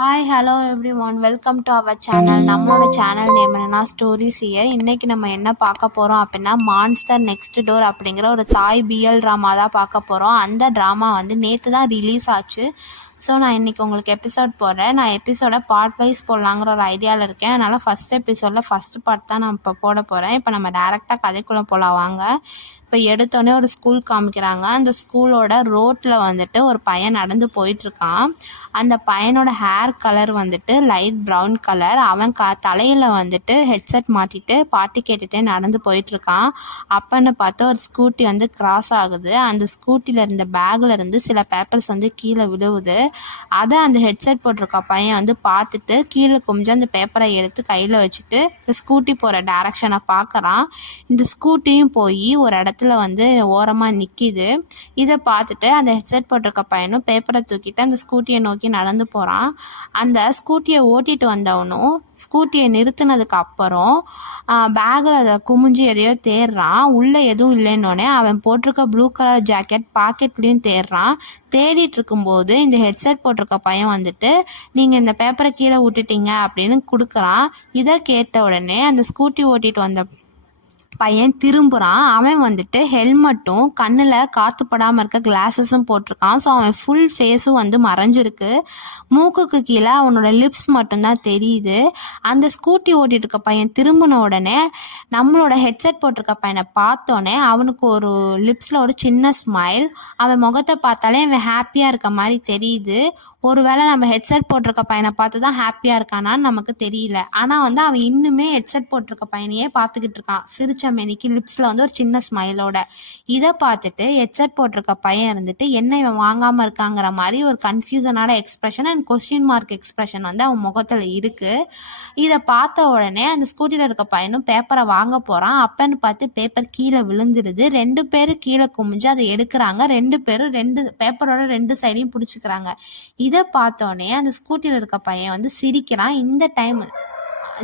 Hi hello everyone welcome to our channel. நம்மளோட channel name என்னன்னா stories here. இன்றைக்கி நம்ம என்ன பார்க்க போகிறோம் அப்படின்னா மான்ஸ்டர் நெக்ஸ்ட் டோர் அப்படிங்கிற ஒரு தாய் பிஎல் ட்ராமா தான் பார்க்க போகிறோம். அந்த ட்ராமா வந்து நேற்று தான் ரிலீஸ் ஆச்சு. ஸோ நான் இன்றைக்கி உங்களுக்கு எபிசோட் போடுறேன். நான் எபிசோட பார்ட் வைஸ் போடலாங்கிற ஒரு ஐடியாவில் இருக்கேன். அதனால் ஃபஸ்ட் எபிசோடில் ஃபஸ்ட்டு பார்ட் தான் நான் இப்போ போட போகிறேன். இப்போ நம்ம டேரெக்டாக கதைக்குள்ளே போகலாம் வாங்க. இப்போ எடுத்தோடனே ஒரு ஸ்கூல் காமிக்கிறாங்க. அந்த ஸ்கூலோட ரோட்டில் வந்துட்டு ஒரு பையன் நடந்து போயிட்டுருக்கான். அந்த பையனோட ஹேர் கலர் வந்துட்டு லைட் ப்ரௌன் கலர். அவன் தலையில் வந்துட்டு ஹெட்செட் மாட்டிட்டு பாட்டு கேட்டுகிட்டே நடந்து போயிட்டுருக்கான். அப்பன்னு பார்த்து ஒரு ஸ்கூட்டி வந்து கிராஸ் ஆகுது. அந்த ஸ்கூட்டியில் இருந்த பேக்கில் இருந்து சில பேப்பர்ஸ் வந்து கீழே விழுவுது. அதை அந்த ஹெட்செட் போட்டிருக்க பையன் வந்து பார்த்துட்டு கீழே கொஞ்சம் அந்த பேப்பரை எடுத்து கையில் வச்சுட்டு ஸ்கூட்டி போகிற டைரக்ஷனை பார்க்குறான். இந்த ஸ்கூட்டியும் போய் ஒரு இடத்துல வந்து ஓரமாக நிற்கிது. இதை பார்த்துட்டு அந்த ஹெட்செட் போட்டிருக்க பையனும் பேப்பரை தூக்கிட்டு அந்த ஸ்கூட்டியை நோக்கி நடந்து போகிறான். அந்த ஸ்கூட்டியை ஓட்டிட்டு வந்தவனும் ஸ்கூட்டியை நிறுத்தினதுக்கு அப்புறம் பேக்கில் அதை குமிஞ்சு எதையோ தேடுறான். உள்ளே எதுவும் இல்லைன்னொடனே அவன் போட்டிருக்க ப்ளூ கலர் ஜாக்கெட் பாக்கெட்லேயும் தேடுறான். தேடிட்டு இருக்கும்போது இந்த ஹெட்செட் போட்டிருக்க பையன் வந்துட்டு நீங்கள் இந்த பேப்பரை கீழே விட்டுட்டீங்க அப்படின்னு கொடுக்குறான். இதை கேட்ட உடனே அந்த ஸ்கூட்டி ஓட்டிட்டு வந்த பையன் திரும்புகிறான். அவன் வந்துட்டு ஹெல்மெட்டும் கண்ணில் காற்று படாமல் இருக்க கிளாஸஸும் போட்டிருக்கான். ஸோ அவன் ஃபுல் ஃபேஸும் வந்து மறைஞ்சிருக்கு. மூக்குக்கு கீழே அவனோட லிப்ஸ் மட்டும்தான் தெரியுது. அந்த ஸ்கூட்டி ஓட்டிகிட்டு இருக்க பையன் திரும்பின உடனே நம்மளோட ஹெட்செட் போட்டிருக்க பையனை பார்த்தோன்னே அவனுக்கு ஒரு லிப்ஸில் ஒரு சின்ன ஸ்மைல். அவன் முகத்தை பார்த்தாலே அவன் ஹாப்பியாக இருக்க மாதிரி தெரியுது. ஒருவேளை நம்ம ஹெட்செட் போட்டிருக்க பையனை பார்த்து தான் ஹாப்பியாக இருக்கானான்னு நமக்கு தெரியல. ஆனால் வந்து அவன் இன்னுமே ஹெட்செட் போட்டிருக்க பையனையே பார்த்துக்கிட்டு இருக்கான். சிரிச்ச மேனிக்கு லிப்ஸில் வந்து ஒரு சின்ன ஸ்மைலோட. இதை பார்த்துட்டு ஹெட்செட் போட்டிருக்க பையன் இருந்துட்டு என்ன இவன் வாங்காமல் இருக்காங்கிற மாதிரி ஒரு கன்ஃபியூசனான expression and question mark expression வந்து அவன் முகத்தில் இருக்குது. இதை பார்த்த உடனே அந்த ஸ்கூட்டியில் இருக்க பையனும் பேப்பரை வாங்க போகிறான். அப்பன்னு பார்த்து பேப்பர் கீழே விழுந்துருது. 2 பேரும் கீழே குமிஞ்சு அதை எடுக்கிறாங்க. 2 பேரும் பேப்பரோட 2 சைடையும் பிடிச்சிக்கிறாங்க. இதை பார்த்தோன்னே அந்த ஸ்கூட்டியில் இருக்க பையன் வந்து சிரிக்கிறான்.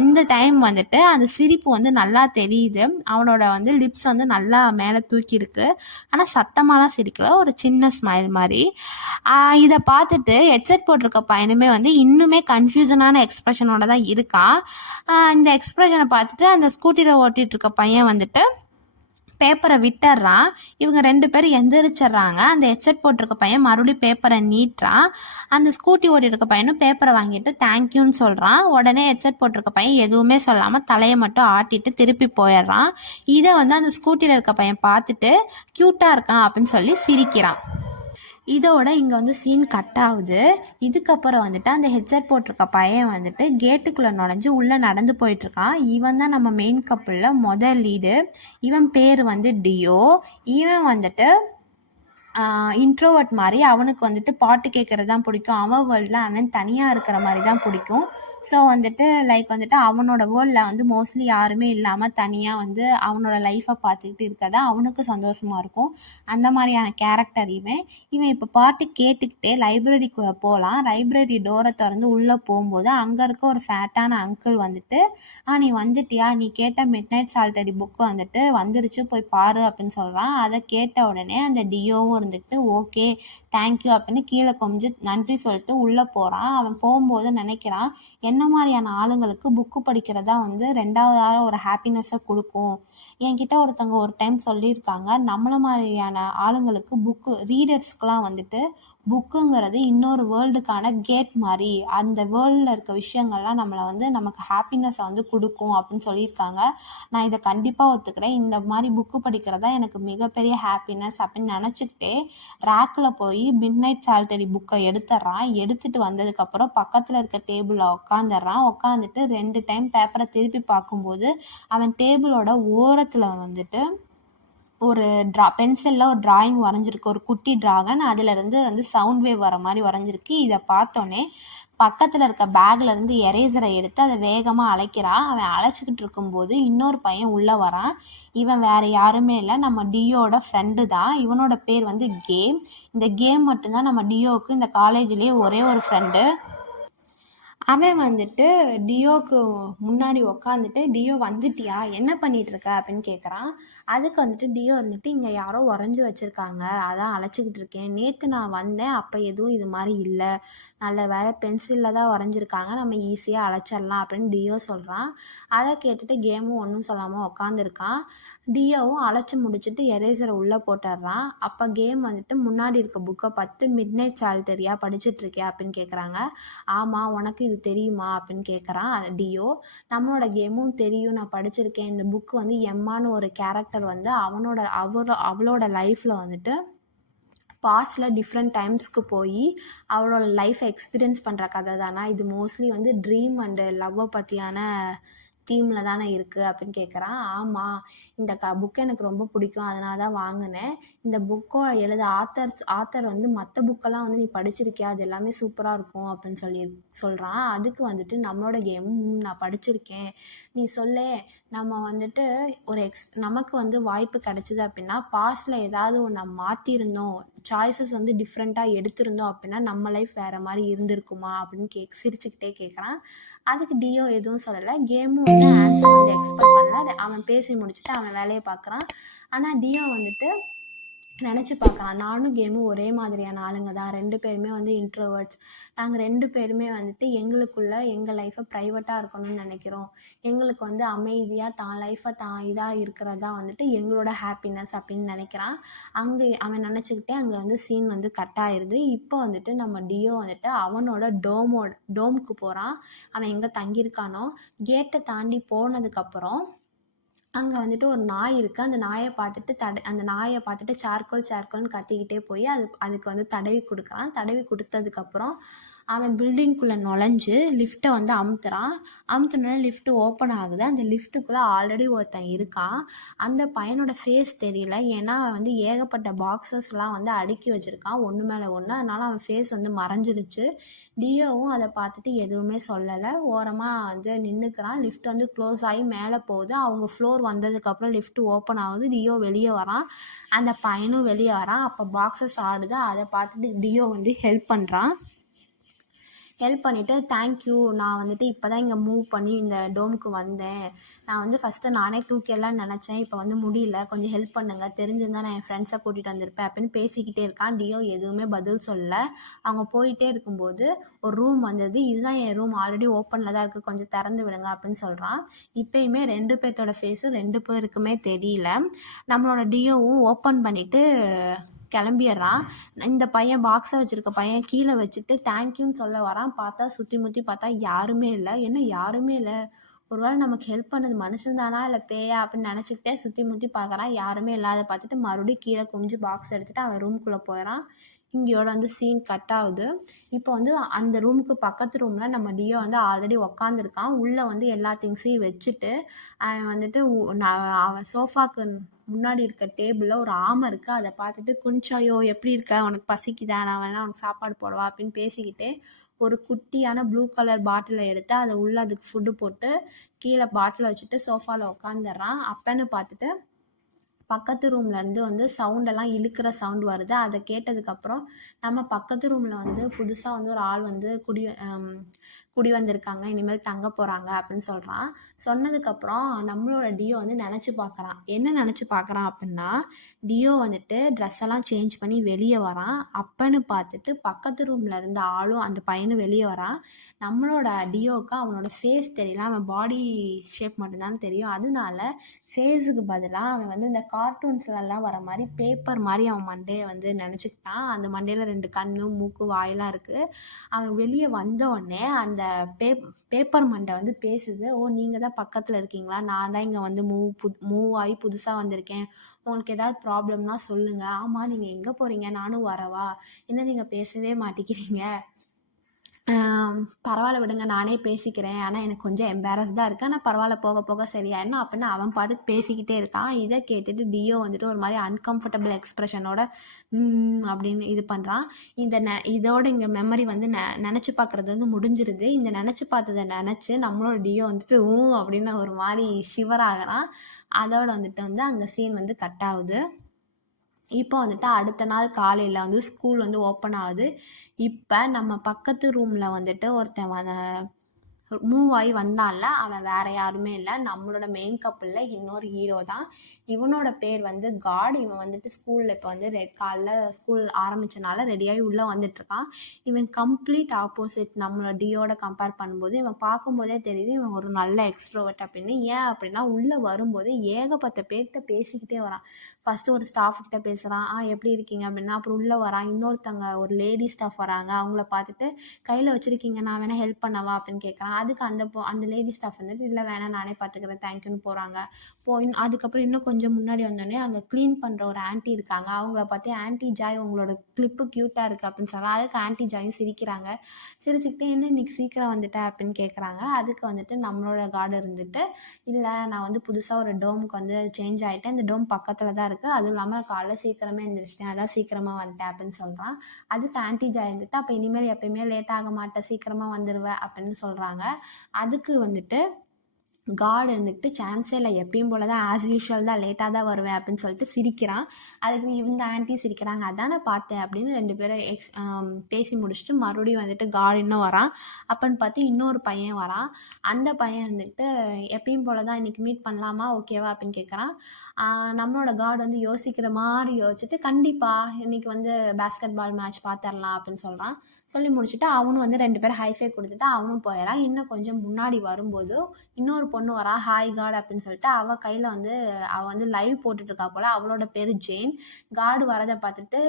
இந்த டைம் வந்துட்டு அந்த சிரிப்பு வந்து நல்லா தெரியுது. அவனோட வந்து லிப்ஸ் வந்து நல்லா மேலே தூக்கியிருக்கு. ஆனால் சத்தமாலாம் சிரிக்கல, ஒரு சின்ன ஸ்மைல் மாதிரி. இதை பார்த்துட்டு ஹெட்செட் போட்டிருக்க பையனுமே வந்து இன்னுமே கன்ஃபியூஷனான எக்ஸ்ப்ரெஷனோட தான் இருக்கான். இந்த எக்ஸ்ப்ரெஷனை பார்த்துட்டு அந்த ஸ்கூட்டியில் ஓட்டிகிட்டு இருக்க பையன் வந்துட்டு பேப்பரை விட்டுறான். இவங்க 2 பேரும் எந்திரிச்சிட்றாங்க. அந்த ஹெட்செட் போட்டிருக்க பையன் மறுபடியும் பேப்பரை நீட்டுறான். அந்த ஸ்கூட்டி ஓட்டிருக்க பையனும் பேப்பரை வாங்கிட்டு தேங்க்யூன்னு சொல்கிறான். உடனே ஹெட்செட் போட்டிருக்க பையன் எதுவுமே சொல்லாமல் தலையை மட்டும் ஆட்டிட்டு திருப்பி போயிடுறான். இதை வந்து அந்த ஸ்கூட்டியில் இருக்க பையன் பார்த்துட்டு க்யூட்டாக இருக்கான் அப்படின்னு சொல்லி சிரிக்கிறான். இதோட இங்கே வந்து சீன் கட் ஆகுது. இதுக்கப்புறம் வந்துட்டு அந்த ஹெட்செட் போட்டிருக்க பையன் வந்துட்டு கேட்டுக்குள்ளே நுழைஞ்சு உள்ளே நடந்து போயிட்டுருக்கான். இவன் தான் நம்ம மெயின் கப்புளில் முதல் லீடு. இவன் பேர் வந்து டியோ. இவன் வந்துட்டு இன்ட்ரோவர்ட் மாதிரி. அவனுக்கு வந்துட்டு பாட்டு கேட்குறது தான் பிடிக்கும். அவன் வேர்ல்டில் அவன் தனியாக இருக்கிற மாதிரி தான் பிடிக்கும். ஸோ வந்துட்டு லைக் வந்துட்டு அவனோட வேர்ல்டில் வந்து மோஸ்ட்லி யாருமே இல்லாமல் தனியாக வந்து அவனோட லைஃப்பை பார்த்துக்கிட்டு இருக்கதா அவனுக்கு சந்தோஷமாக இருக்கும். அந்த மாதிரியான கேரக்டர் இவன் இப்போ பாட்டு கேட்டுக்கிட்டே லைப்ரரிக்கு போகலாம். லைப்ரரி டோரை திறந்து உள்ளே போகும்போது அங்கே இருக்க ஒரு ஃபேட்டான அங்கிள் வந்துட்டு நீ வந்துட்டியா, நீ கேட்ட மிட் நைட் சால்டரி புக்கு வந்துட்டு வந்துருச்சு, போய் பாரு அப்படின்னு சொல்கிறான். அதை கேட்ட உடனே அந்த டியோவும் இருந்துட்டு ஓகே தேங்க்யூ அப்படின்னு கீழே கொஞ்சம் நன்றி சொல்லிட்டு உள்ளே போகிறான். அவன் போகும்போது நினைக்கிறான், என்ன மாதிரியான ஆளுங்களுக்கு புக்கு படிக்கிறதா வந்து 2வது ஒரு ஹாப்பினஸை கொடுக்கும். என்கிட்ட ஒருத்தவங்க ஒரு டைம் சொல்லியிருக்காங்க, நம்மள மாதிரியான ஆளுங்களுக்கு ரீடர்ஸ்க்கெலாம் வந்துட்டு புக்குங்கிறது இன்னொரு வேர்ல்டுக்கான கேட் மாதிரி. அந்த வேர்ல்டில் இருக்க விஷயங்கள்லாம் நம்மளை வந்து நமக்கு ஹாப்பினஸை வந்து கொடுக்கும் அப்படின்னு சொல்லியிருக்காங்க. நான் இதை கண்டிப்பாக ஒத்துக்கிறேன். இந்த மாதிரி புக்கு படிக்கிறதா எனக்கு மிகப்பெரிய ஹாப்பினஸ் அப்படின்னு நினச்சிக்கிட்டே ரேக்கில் போய் மிட் நைட் சால்டரி புக்கை எடுத்துட்டு வந்ததுக்கப்புறம் பக்கத்தில் இருக்க டேபிளில் உட்காந்துட்டு 2 டைம் பேப்பரை திருப்பி பார்க்கும்போது அவன் டேபிளோட ஓரத்தில் வந்துட்டு ஒரு பென்சிலில் ஒரு டிராயிங் வரைஞ்சிருக்கு, ஒரு குட்டி டிராகன். அதிலேருந்து வந்து சவுண்ட் வேவ் வர மாதிரி வரைஞ்சிருக்கு. இதை பார்த்தோன்னே பக்கத்தில் இருக்க பேக்லேருந்து எரேசரை எடுத்து அதை வேகமாக அழைக்கிறான். அவன் அழைச்சிக்கிட்டு இருக்கும்போது இன்னொரு பையன் உள்ளே வரான். இவன் வேறு யாருமே இல்லை, நம்ம டியோட ஃப்ரெண்டு தான். இவனோட பேர் வந்து கேம். இந்த கேம் மட்டும்தான் நம்ம டியோவுக்கு இந்த காலேஜ்லேயே ஒரே ஒரு ஃப்ரெண்டு. அவன் வந்துட்டு டியோக்கு முன்னாடி உக்காந்துட்டு, "டியோ வந்துட்டியா? என்ன பண்ணிட்டு இருக்க?" அப்படின்னு கேட்குறான். அதுக்கு வந்துட்டு டியோ வந்துட்டு, "இங்கே யாரோ வரைஞ்சி வச்சுருக்காங்க, அதான் அழைச்சிக்கிட்டு இருக்கேன். நேற்று நான் வந்தேன், அப்போ எதுவும் இது மாதிரி இல்லை. நல்ல வேலை பென்சிலில் தான் வரைஞ்சிருக்காங்க, நம்ம ஈஸியாக அழைச்சிடலாம்" அப்படின்னு டியோ சொல்கிறான். அதை கேட்டுட்டு கேமும் ஒன்றும் சொல்லாமல் உக்காந்துருக்கான். டியோவும் அழைச்சி முடிச்சுட்டு எரேசரை உள்ளே போட்டுடுறான். அப்போ கேம் வந்துட்டு முன்னாடி இருக்க புக்கை பார்த்துட்டு, "மிட் நைட் சால்டரியா படிச்சுட்ருக்கியா?" அப்படின்னு கேட்குறாங்க. "ஆமாம், உனக்கு இது தெரியுமா?" அப்படின்னு கேட்குறான் டியோ. "நம்மளோட கேமும் தெரியும், நான் படிச்சிருக்கேன். இந்த புக்கு வந்து எம்மான்னு ஒரு கேரக்டர் வந்து அவளோட லைஃப்பில் வந்துட்டு பாஸ்டில் டிஃப்ரெண்ட் டைம்ஸ்க்கு போய் அவளோட லைஃப்பை எக்ஸ்பீரியன்ஸ் பண்ணுற கதை தானா இது. மோஸ்ட்லி வந்து ட்ரீம் அண்டு லவ்வை பற்றியான தீமில் தானே இருக்குது" அப்படின்னு கேட்குறான். "ஆமாம், இந்த புக்கு எனக்கு ரொம்ப பிடிக்கும், அதனால தான் வாங்கினேன். இந்த புக்கோட ஆத்தர் வந்து மற்ற புக்கெல்லாம் வந்து நீ படிச்சிருக்கியா? அது எல்லாமே சூப்பராக இருக்கும்" அப்படின்னு சொல்கிறான். அதுக்கு வந்துட்டு நம்மளோட கேமும், "நான் படிச்சிருக்கேன், நீ சொல்லே. நம்ம வந்துட்டு நமக்கு வந்து வாய்ப்பு கிடைச்சிது அப்படின்னா பாஸ்டில் ஏதாவது ஒன்று மாற்றிருந்தோம், சாய்ஸஸ் வந்து டிஃப்ரெண்ட்டாக எடுத்திருந்தோம் அப்படின்னா நம்ம லைஃப் வேறு மாதிரி இருந்திருக்குமா?" அப்படின்னு சிரிச்சுக்கிட்டே கேட்குறான். அதுக்கு டியோ எதுவும் சொல்லலை. கேமும் வந்து ஆன்சர் வந்து எக்ஸ்பெக்ட் பண்ணல. அவன் பேசி முடிச்சுட்டு அவன் வேலையை பார்க்குறான். ஆனால் டியோ வந்துட்டு நினச்சி பார்க்குறான், நானும் கேமும் ஒரே மாதிரியான ஆளுங்க தான். 2 பேருமே வந்து இன்ட்ரோவர்ட்ஸ். நாங்கள் 2 பேருமே வந்துட்டு எங்களுக்குள்ள எங்கள் லைஃப்பை ப்ரைவேட்டாக இருக்கணும்னு நினைக்கிறோம். எங்களுக்கு வந்து அமைதியாக தான் லைஃப்பை தான் இதாக இருக்கிறது தான் வந்துட்டு எங்களோட ஹாப்பினஸ் அப்படின்னு நினைக்கிறான். அங்கே அவன் நினச்சிக்கிட்டே அங்கே வந்து சீன் வந்து கட் ஆயிடுது. இப்போ வந்துட்டு நம்ம டியோ வந்துட்டு அவனோட டோமுக்கு போகிறான். அவன் எங்கே தங்கியிருக்கானோ கேட்டை தாண்டி போனதுக்கப்புறம் அங்கே வந்துட்டு ஒரு நாய் இருக்குது. அந்த நாயை பார்த்துட்டு சார்கோல்னு கத்திக்கிட்டே போய் அதுக்கு வந்து தடவி கொடுக்குறான். தடவி கொடுத்ததுக்கப்புறம் அவன் பில்டிங்குள்ளே நுழைஞ்சு லிஃப்ட்டை வந்து அமுத்துனோடனே லிஃப்ட்டு ஓப்பன் ஆகுது. அந்த லிஃப்ட்டுக்குள்ளே ஆல்ரெடி ஒருத்தன் இருக்கான். அந்த பையனோட ஃபேஸ் தெரியல, ஏன்னா அவன் வந்து ஏகப்பட்ட பாக்ஸஸ்லாம் வந்து அடுக்கி வச்சுருக்கான் ஒன்று மேலே ஒன்று. அதனால் அவன் ஃபேஸ் வந்து மறைஞ்சிருச்சு. டியோவும் அதை பார்த்துட்டு எதுவுமே சொல்லலை, ஓரமாக வந்து நின்றுக்கிறான். லிஃப்ட் வந்து க்ளோஸ் ஆகி மேலே போகுது. அவங்க ஃப்ளோர் வந்ததுக்கப்புறம் லிஃப்ட்டு ஓப்பன் ஆகுது. டியோ வெளியே வரான், அந்த பையனும் வெளியே வரான். அப்போ பாக்ஸஸ் ஆடுது. அதை பார்த்துட்டு டியோ வந்து ஹெல்ப் பண்ணிவிட்டு, "தேங்க்யூ, நான் வந்துட்டு இப்போ தான் இங்கே மூவ் பண்ணி இந்த டோமுக்கு வந்தேன். நான் வந்து ஃபஸ்ட்டு நானே தூக்கிடலான்னு நினச்சேன், இப்போ வந்து முடியல, கொஞ்சம் ஹெல்ப் பண்ணுங்கள். தெரிஞ்சிருந்தால் நான் என் ஃப்ரெண்ட்ஸை கூட்டிகிட்டு வந்திருப்பேன்" அப்படின்னு பேசிக்கிட்டே இருக்கான். டியோ எதுவுமே பதில் சொல்லலை. அவங்க போயிட்டே இருக்கும்போது ஒரு ரூம் வந்தது. "இதுதான் என் ரூம், ஆல்ரெடி ஓப்பனில் தான் இருக்குது, கொஞ்சம் திறந்து விடுங்க" அப்படின்னு சொல்கிறான். இப்போயுமே 2 பேர்த்தோட ஃபேஸும் 2 பேருக்குமே தெரியல. நம்மளோட டியோவும் ஓப்பன் பண்ணிவிட்டு கிளம்பிடுறான். இந்த பையன் பாக்ஸை வச்சுருக்க பையன் கீழே வச்சுட்டு தேங்க்யூன்னு சொல்ல வரான். பார்த்தா சுற்றி முற்றி பார்த்தா யாருமே இல்லை. என்ன யாருமே இல்லை, ஒருவேளை நமக்கு ஹெல்ப் பண்ணது மனுஷன் தானா இல்லை பேயா அப்படின்னு நினச்சிக்கிட்டே சுற்றி முற்றி பார்க்குறான். யாருமே இல்லாத பார்த்துட்டு மறுபடியும் கீழே குனிஞ்சு பாக்ஸ் எடுத்துகிட்டு அவன் ரூம்குள்ளே போயிடறான். இங்கேயோட வந்து சீன் கட் ஆகுது. இப்போ வந்து அந்த ரூமுக்கு பக்கத்து ரூமில் நம்ம டியோ வந்து ஆல்ரெடி உக்காந்துருக்கான். உள்ளே வந்து எல்லா திங்ஸையும் வச்சுட்டு அவன் வந்துட்டு அவன் சோஃபாக்கு முன்னாடி இருக்க டேபிளில் ஒரு ஆமை இருக்குது. அதை பார்த்துட்டு, "குஞ்சாயோ, எப்படி இருக்க? உனக்கு பசிக்குதா? நான் வேணா உனக்கு சாப்பாடு போடவா?" அப்படின்னு பேசிக்கிட்டே ஒரு குட்டியான ப்ளூ கலர் பாட்டிலை எடுத்து அதை உள்ளே அதுக்கு ஃபுட்டு போட்டு கீழே பாட்டிலை வச்சுட்டு சோஃபாவில் உக்காந்துடுறான். அப்பன்னு பார்த்துட்டு பக்கத்து ரூம்லேருந்து வந்து சவுண்டெல்லாம் இழுக்கிற சவுண்ட் வருது. அதை கேட்டதுக்கப்புறம் நம்ம பக்கத்து ரூமில் வந்து புதுசாக வந்து ஒரு ஆள் வந்து குடி வந்திருக்காங்க, இனிமேல் தங்க போகிறாங்க அப்படின்னு சொல்கிறான். சொன்னதுக்கப்புறம் நம்மளோட டியோ வந்து நினச்சி பார்க்குறான். என்ன நினச்சி பார்க்குறான் அப்படின்னா, டியோ வந்துட்டு ட்ரெஸ் எல்லாம் சேஞ்ச் பண்ணி வெளியே வரான். அப்பன்னு பார்த்துட்டு பக்கத்து ரூமில் இருந்த ஆளும் அந்த பையனும் வெளியே வரான். நம்மளோட டியோவுக்கு அவனோட ஃபேஸ் தெரியல, அவன் பாடி ஷேப் மட்டும்தான் தெரியும். அதனால ஃபேஸுக்கு பதிலாக அவன் வந்து இந்த கார்ட்டூன்ஸ்லலாம் வர மாதிரி பேப்பர் மாதிரி அவன் மண்டையை வந்து நினச்சிக்கிட்டான். அந்த மண்டையில் 2 கண்ணு, மூக்கு, வாயெல்லாம் இருக்குது. அவன் வெளியே வந்தோடனே அந்த பேப்பர் மண்டை வந்து பேசுது. "ஓ, நீங்கள் தான் பக்கத்தில் இருக்கீங்களா? நான் தான் இங்கே வந்து மூவ் ஆகி புதுசாக வந்திருக்கேன். உங்களுக்கு ஏதாவது ப்ராப்ளம்னா சொல்லுங்கள்." "ஆமாம், நீங்கள் எங்கே போகிறீங்க? நானும் வரவா? என்ன நீங்கள் பேசவே மாட்டேங்கிறீங்க?" "பரவாயில்ல விடுங்க, நானே பேசிக்கிறேன். ஆனால் எனக்கு கொஞ்சம் எம்பாரஸ்டாக இருக்குது. ஆனால் பரவாயில்ல, போக போக சரியாயிடும்" அப்படின்னு அவன் பாட்டுக்கு பேசிக்கிட்டே இருக்கான். இதை கேட்டுட்டு டியோ வந்துட்டு ஒரு மாதிரி அன்கம்ஃபர்டபுள் எக்ஸ்ப்ரெஷனோட அப்படின்னு இது பண்ணுறான். இதோட இங்கே மெமரி வந்து நினச்சி பார்க்குறது வந்து முடிஞ்சிருது. இந்த நினச்சி பார்த்ததை நினச்சி நம்மளோட டியோ வந்துட்டு அப்படின்னு ஒரு மாதிரி ஷிவர் ஆகிறான். அதோட வந்துட்டு வந்து அங்கே சீன் வந்து கட் ஆகுது. இப்போ வந்துட்டு அடுத்த நாள் காலையில் வந்து ஸ்கூல் வந்து ஓப்பன் ஆகுது. இப்போ நம்ம பக்கத்து ரூமில் வந்துட்டு ஒருத்தன் மூவ் ஆகி வந்தான்ல, அவன் வேற யாருமே இல்லை, நம்மளோட மெயின் கப்புளில் இன்னொரு ஹீரோ தான். இவனோட பேர் வந்து காட். இவன் வந்துட்டு ஸ்கூலில் இப்போ வந்து காலைல ஸ்கூல் ஆரம்பித்தனால ரெடியாகி உள்ளே வந்துட்டுருக்கான். இவன் கம்ப்ளீட் ஆப்போசிட் நம்மளோட டியோட கம்பேர் பண்ணும்போது. இவன் பார்க்கும்போதே தெரியுது இவன் ஒரு நல்ல எக்ஸ்ட்ரோவர்ட் அப்படின்னு. ஏன் அப்படின்னா உள்ளே வரும்போது ஏகப்பட்ட பேர்கிட்ட பேசிக்கிட்டே வரான். ஃபஸ்ட்டு ஒரு ஸ்டாஃப்கிட்ட பேசுகிறான், எப்படி இருக்கீங்க அப்படின்னா. அப்புறம் உள்ளே வரான், இன்னொருத்தங்க ஒரு லேடி ஸ்டாஃப் வராங்க. அவங்கள பார்த்துட்டு கையில் வச்சுருக்கீங்க, நான் வேணால் ஹெல்ப் பண்ணவா அப்படின்னு கேட்குறான். அதுக்கு அந்த லேடி ஸ்டாஃப் வந்துட்டு இல்லை வேணாம் நானே பார்த்துக்கிறேன் தேங்க்யூன்னு போகிறாங்க. அதுக்கப்புறம் இன்னும் கொஞ்சம் முன்னாடி வந்தோடனே அங்கே க்ளீன் பண்ணுற ஒரு ஆன்ட்டி இருக்காங்க. அவங்கள பார்த்து ஆன்ட்டி ஜாய் உங்களோட கிளிப்பு க்யூட்டாக இருக்குது அப்படின்னு சொல்லலாம். அதுக்கு ஆன்ட்டி ஜாயும் சிரிக்கிறாங்க. சிரிச்சுக்கிட்டே என்ன இன்னைக்கு சீக்கிரம் வந்துட்டேன் அப்படின்னு கேட்குறாங்க. அதுக்கு வந்துட்டு நம்மளோட கார்டு இருந்துட்டு இல்லை நான் வந்து புதுசாக ஒரு டோமுக்கு வந்து சேஞ்ச் ஆகிட்டேன், இந்த டோம் பக்கத்தில் தான் இருக்குது, அதுவும் இல்லாமல் காலைல சீக்கிரமே எழுந்திரிச்சிட்டேன், அதான் சீக்கிரமாக வந்துட்டேன் அப்படின்னு சொல்கிறான். அதுக்கு ஆன்ட்டி ஜாய் இருந்துட்டு அப்போ இனிமேல் எப்பயுமே லேட் ஆக மாட்டேன், சீக்கிரமாக வந்துடுவேன் அப்படின்னு சொல்கிறாங்க. அதுக்கு வந்துட்டு காட் இருந்துக்கிட்டு சான்ஸே இல்லை, எப்பயும் போல தான் ஆஸ் யூஷுவல் தான், லேட்டாக தான் வருவேன் அப்படின்னு சொல்லிட்டு சிரிக்கிறான். அதுக்கு இந்த ஆன்ட்டி சிரிக்கிறாங்க, அதானே பார்த்தேன் அப்படின்னு ரெண்டு பேரும் பேசி முடிச்சுட்டு மறுபடியும் வந்துட்டு காட் இன்னும் வரான். அப்போன்னு பார்த்து இன்னொரு பையன் வரான். அந்த பையன் இருந்துக்கிட்டு எப்பயும் போல தான் இன்றைக்கி மீட் பண்ணலாமா ஓகேவா அப்படின்னு கேட்குறான். நம்மளோட காட் வந்து யோசிக்கிற மாதிரி யோசிச்சுட்டு கண்டிப்பாக இன்றைக்கி வந்து பேஸ்கெட் பால் மேட்ச் பார்த்துடலாம் அப்படின்னு சொல்கிறான். சொல்லி முடிச்சுட்டு அவனும் வந்து ரெண்டு பேரும் ஹைஃபை கொடுத்துட்டு அவனும் போயிடறான். இன்னும் கொஞ்சம் முன்னாடி வரும்போது இன்னொரு பொண்ணு வரா, ஹாய் காட் அப்படின்னு சொல்லிட்டு. அவள் கையில் வந்து அவள் வந்து லைவ் போட்டுட்ருக்கா போல். அவளோட பேர் ஜெயின். காடு வரதை பார்த்துட்டு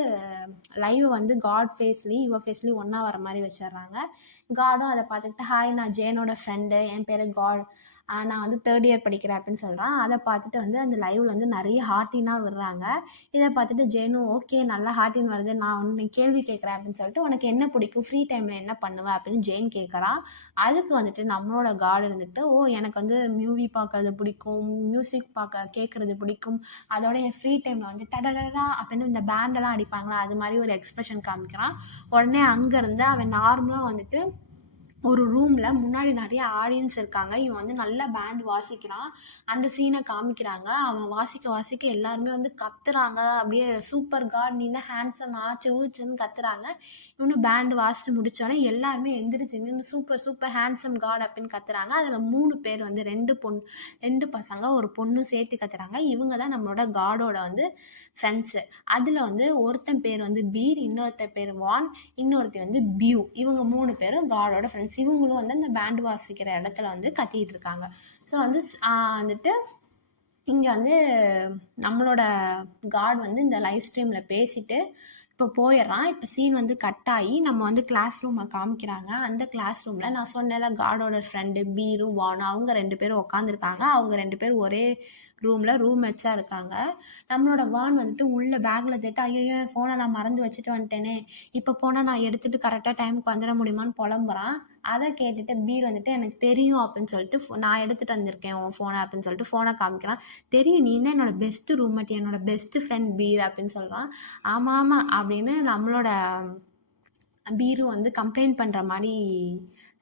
லைவ் வந்து காட் ஃபேஸ்லேயும் இவ ஃபேஸ்லேயும் ஒன்றா வர மாதிரி வச்சிடுறாங்க. காடும் அதை பார்த்துக்கிட்டு ஹாய் நான் ஜெயினோட ஃப்ரெண்டு, என் பேர் காட், நான் வந்து 3rd இயர் படிக்கிறேன் அப்படின்னு சொல்கிறான். அதை பார்த்துட்டு வந்து அந்த லைவில் வந்து நிறைய ஹார்ட்டினாக விடுறாங்க. இதை பார்த்துட்டு ஜெயினும் ஓகே நல்லா ஹார்ட்டின் வருது, நான் உன்னை கேள்வி கேட்குறேன் அப்படின்னு சொல்லிட்டு உனக்கு என்ன பிடிக்கும், ஃப்ரீ டைமில் என்ன பண்ணுவேன் அப்படின்னு ஜெயின் கேட்குறான். அதுக்கு வந்துட்டு நம்மளோட காட் இருந்துட்டு எனக்கு வந்து மூவி பார்க்கறது பிடிக்கும், மியூசிக் கேட்குறது பிடிக்கும், அதோட என் ஃப்ரீ டைமில் வந்து டடடா அப்படின்னு இந்த பேண்டெல்லாம் அடிப்பாங்களா அது மாதிரி ஒரு எக்ஸ்பிரஷன் காமிக்கிறான். உடனே அங்கேருந்து அவன் நார்மலாக வந்துட்டு ஒரு ரூமில் முன்னாடி நிறைய ஆடியன்ஸ் இருக்காங்க, இவன் வந்து நல்ல பேண்ட் வாசிக்கிறான், அந்த சீனை காமிக்கிறாங்க. அவன் வாசிக்க எல்லாருமே வந்து கத்துறாங்க, அப்படியே சூப்பர் காட் நீ தான் ஹேண்ட்ஸம் ஆச்சு ஊச்சுன்னு கத்துறாங்க. இவனு பேண்டு வாசித்து முடித்தோடனே எல்லாருமே எந்திரிச்சு நின்று சூப்பர் சூப்பர் ஹேண்ட்ஸம் காட் அப்படின்னு கத்துறாங்க. அதில் 3 பேர் வந்து 2 பசங்க ஒரு பொண்ணும் சேர்த்து கத்துறாங்க. இவங்க தான் நம்மளோட காடோட வந்து ஃப்ரெண்ட்ஸு. அதில் வந்து ஒருத்தன் பேர் வந்து பீர், இன்னொருத்தன் பேர் வான், இன்னொருத்தி வந்து பியூ. இவங்க 3 பேரும் காடோட ஃப்ரெண்ட்ஸ். இவங்களும் வந்து அந்த பேண்ட் வாசிக்கிற இடத்துல வந்து கத்திட்டு இருக்காங்க. ஸோ வந்து வந்துட்டு இங்கே வந்து நம்மளோட காட் வந்து இந்த லைவ் ஸ்ட்ரீமில் பேசிட்டு இப்போ போயிடுறான். இப்போ சீன் வந்து கட் ஆகி நம்ம வந்து கிளாஸ் ரூமை காமிக்கிறாங்க. அந்த கிளாஸ் ரூமில் நான் சொன்னேன்ல காடோட ஃப்ரெண்டு பீரும் வானும், அவங்க 2 பேரும் உட்காந்துருக்காங்க. அவங்க 2 பேரும் ஒரே ரூமில் ரூம்மேட்ஸாக இருக்காங்க. நம்மளோட வான் வந்துட்டு உள்ள பேக்கில் தேட்டு ஐயோ என் ஃபோனை நான் மறந்து வச்சுட்டு வந்துட்டேனே, இப்போ போனால் நான் எடுத்துகிட்டு கரெக்டாக டைமுக்கு வந்துட முடியுமான்னு புலம்புறான். அதை கேட்டுட்டு பீர் வந்துட்டு எனக்கு தெரியும் அப்படின்னு சொல்லிட்டு நான் எடுத்துகிட்டு வந்திருக்கேன் உன் ஃபோனை அப்படின்னு சொல்லிட்டு ஃபோனை காமிக்கிறான். தெரியும் நீ தான் என்னோட பெஸ்ட்டு ரூம்மேட், என்னோட பெஸ்ட்டு ஃப்ரெண்ட் பீர் அப்படின்னு சொல்கிறான். ஆமாம் அப்படின்னு நம்மளோட பீரு வந்து கம்ப்ளைண்ட் பண்ணுற மாதிரி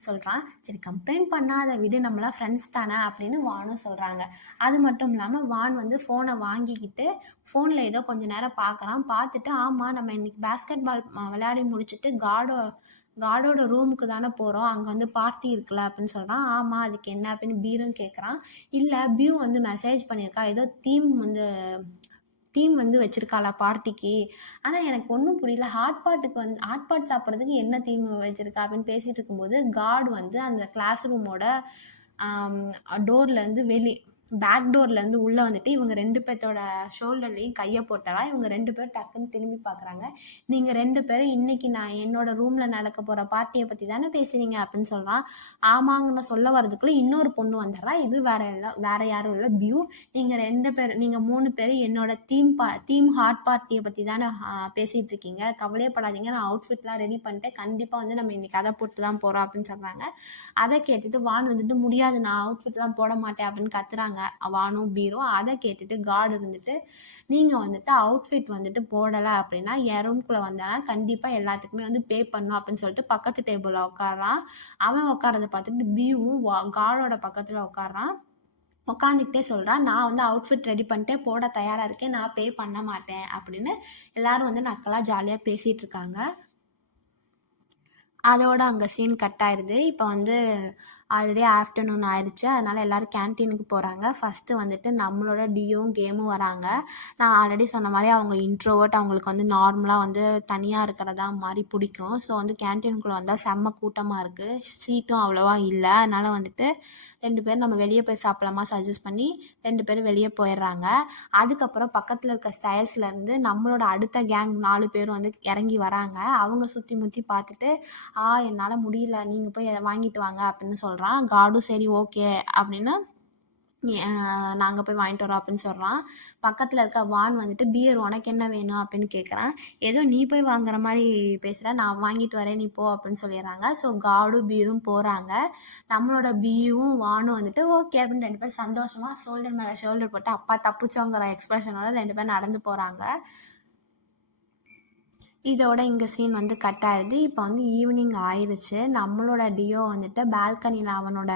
சொல்கிறான். சரி கம்ப்ளைண்ட் பண்ணாத விடு, நம்மளாம் ஃப்ரெண்ட்ஸ் தானே அப்படின்னு வானும் சொல்கிறாங்க. அது மட்டும் இல்லாமல் வான் வந்து ஃபோனை வாங்கிக்கிட்டு ஃபோனில் ஏதோ கொஞ்சம் நேரம் பார்க்குறான். பார்த்துட்டு ஆமாம் நம்ம இன்றைக்கி பேஸ்கெட் பால் விளையாடி முடிச்சுட்டு காடோட ரூமுக்கு தானே போகிறோம், அங்கே வந்து பார்ட்டி இருக்குல்ல அப்படின்னு சொல்கிறான். ஆமாம் அதுக்கு என்ன அப்படின்னு பீரும் கேட்குறான். இல்லை பியூ வந்து மெசேஜ் பண்ணியிருக்கா, ஏதோ தீம் வந்து வச்சுருக்காளா பார்ட்டிக்கு, ஆனால் எனக்கு ஒன்றும் புரியல, ஹாட் பாட் சாப்பிட்றதுக்கு என்ன தீம் வச்சுருக்கா அப்படின்னு பேசிகிட்டு இருக்கும்போது காட் வந்து அந்த கிளாஸ் ரூமோட டோர்லேருந்து பேக் டோர்லேருந்து உள்ளே வந்துட்டு இவங்க 2 பேர்த்தோட ஷோல்டர்லேயும் கையை போட்டலாம். இவங்க 2 பேரும் டக்குன்னு திரும்பி பார்க்குறாங்க. நீங்கள் 2 பேரும் இன்றைக்கி நான் என்னோடய ரூமில் நடக்க போகிற பார்ட்டியை பற்றி தானே பேசுகிறீங்க அப்படின்னு சொல்கிறான். ஆமாங்கன்னு சொல்ல வரதுக்குள்ளே இன்னொரு பொண்ணு வந்துடுறா. இது வேறு யாரும் இல்லை பியூ. நீங்கள் 3 பேர் என்னோட தீம் ஹாட் பார்ட்டியை பற்றி தானே பேசிகிட்டு இருக்கீங்க, கவலையப்படாதீங்க, நான் அவுட்ஃபிட்லாம் ரெடி பண்ணிட்டேன், கண்டிப்பாக வந்து நம்ம இன்றைக்கி அதை போட்டு தான் போகிறோம் அப்படின்னு சொல்கிறாங்க. அதை கேட்டுட்டு வான் வந்துட்டு முடியாது நான் அவுட்ஃபிட்லாம் போட மாட்டேன் அப்படின்னு கத்துறாங்க வானும் பீரும். அதை கேட்டுட்டு காட் இருந்துட்டு நீங்கள் வந்துட்டு அவுட்ஃபிட் வந்துட்டு போடலை அப்படின்னா என் ரூம்குள்ளே வந்தானா கண்டிப்பாக எல்லாத்துக்குமே வந்து பே பண்ணணும் அப்படின்னு சொல்லிட்டு பக்கத்து டேபிளில் உட்காரான். அவன் உட்காரதை பார்த்துட்டு பியூவும் காடோட பக்கத்தில் உட்காரான். உட்காந்துக்கிட்டே சொல்கிறா, நான் வந்து அவுட்ஃபிட் ரெடி பண்ணிட்டு போட தயாராக இருக்கேன், நான் பே பண்ண மாட்டேன் அப்படின்னு எல்லாரும் வந்து நக்கலாக ஜாலியாக பேசிகிட்டு இருக்காங்க. அதோட அங்கே சீன் கட் ஆயிடுது. இப்போ வந்து ஆல்ரெடி ஆஃப்டர்நூன் ஆயிடுச்சு, அதனால் எல்லோரும் கேன்டீனுக்கு போகிறாங்க. ஃபஸ்ட்டு வந்துட்டு நம்மளோட டியோவும் கேமும் வராங்க. நான் ஆல்ரெடி சொன்ன மாதிரி அவங்க இன்ட்ரோவர்ட், அவங்களுக்கு வந்து நார்மலாக வந்து தனியாக இருக்கிறதா மாதிரி பிடிக்கும். ஸோ வந்து கேன்டீனுக்குள்ளே வந்தால் செம்ம கூட்டமாக இருக்குது, சீட்டும் அவ்வளோவா இல்லை. அதனால் வந்துட்டு 2 பேரும் நம்ம வெளியே போய் சாப்பிடலாமா சஜஸ்ட் பண்ணி 2 பேரும் வெளியே போயிடுறாங்க. அதுக்கப்புறம் பக்கத்தில் இருக்க ஸ்டயர்ஸ்லேருந்து நம்மளோட அடுத்த கேங் 4 பேரும் வந்து இறங்கி வராங்க. அவங்க சுற்றி முற்றி பார்த்துட்டு என்னால் முடியல, நீங்கள் போய் வாங்கிட்டு வாங்க அப்படின்னு சொல்கிறான். காடும் சரி ஓகே அப்படின்னு நாங்கள் போய் வாங்கிட்டு வரோம் அப்படின்னு சொல்கிறான். பக்கத்தில் இருக்க வான் வந்துட்டு பியர் உனக்கு என்ன வேணும் அப்படின்னு கேட்குறான். ஏதோ நீ போய் வாங்குற மாதிரி பேசுகிற, நான் வாங்கிட்டு வரேன் நீ போ அப்படின்னு சொல்லிடுறாங்க. ஸோ காடும் பீரும் போகிறாங்க. நம்மளோட பியும் வானும் வந்துட்டு ஓகே அப்படின்னு 2 பேரும் சந்தோஷமாக ஷோல்டர் மேலே ஷோல்டர் போட்டு அப்பா தப்பிச்சோங்கிற எக்ஸ்பிரஷனோட 2 பேரும் நடந்து போகிறாங்க. இதோட இங்கே சீன் வந்து கட் ஆகிடுது. இப்போ வந்து ஈவினிங் ஆயிடுச்சு. நம்மளோட டியோ வந்துட்டு பால்கனியில் அவனோட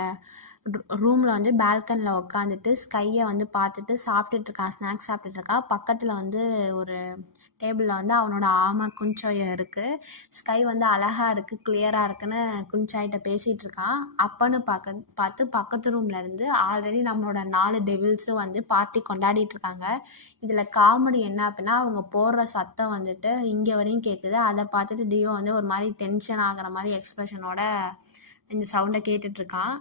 ரூமில் வந்து பால்கனியில் உட்காந்துட்டு ஸ்கையை வந்து பார்த்துட்டு சாப்பிட்டுட்ருக்கான், ஸ்நாக்ஸ் சாப்பிட்டுட்ருக்கான். பக்கத்தில் வந்து ஒரு டேபிளில் வந்து அவனோட ஆமை குஞ்சாயம் இருக்குது. ஸ்கை வந்து அழகாக இருக்குது, கிளியராக இருக்குன்னு குஞ்சாயிட்ட பேசிகிட்டு இருக்கான். அப்பன்னு பார்த்து பக்கத்து ரூமில் இருந்து ஆல்ரெடி நம்மளோட 4 டெவில்ஸும் வந்து பார்ட்டி கொண்டாடிட்டு இருக்காங்க. இதில் காமெடி என்ன அப்படின்னா, அவங்க போடுற சத்தம் வந்துட்டு இங்கே வரையும் கேட்குது. அதை பார்த்துட்டு டியோ வந்து ஒரு மாதிரி டென்ஷன் ஆகிற மாதிரி எக்ஸ்ப்ரெஷனோட இந்த சவுண்டை கேட்டுட்ருக்கான்.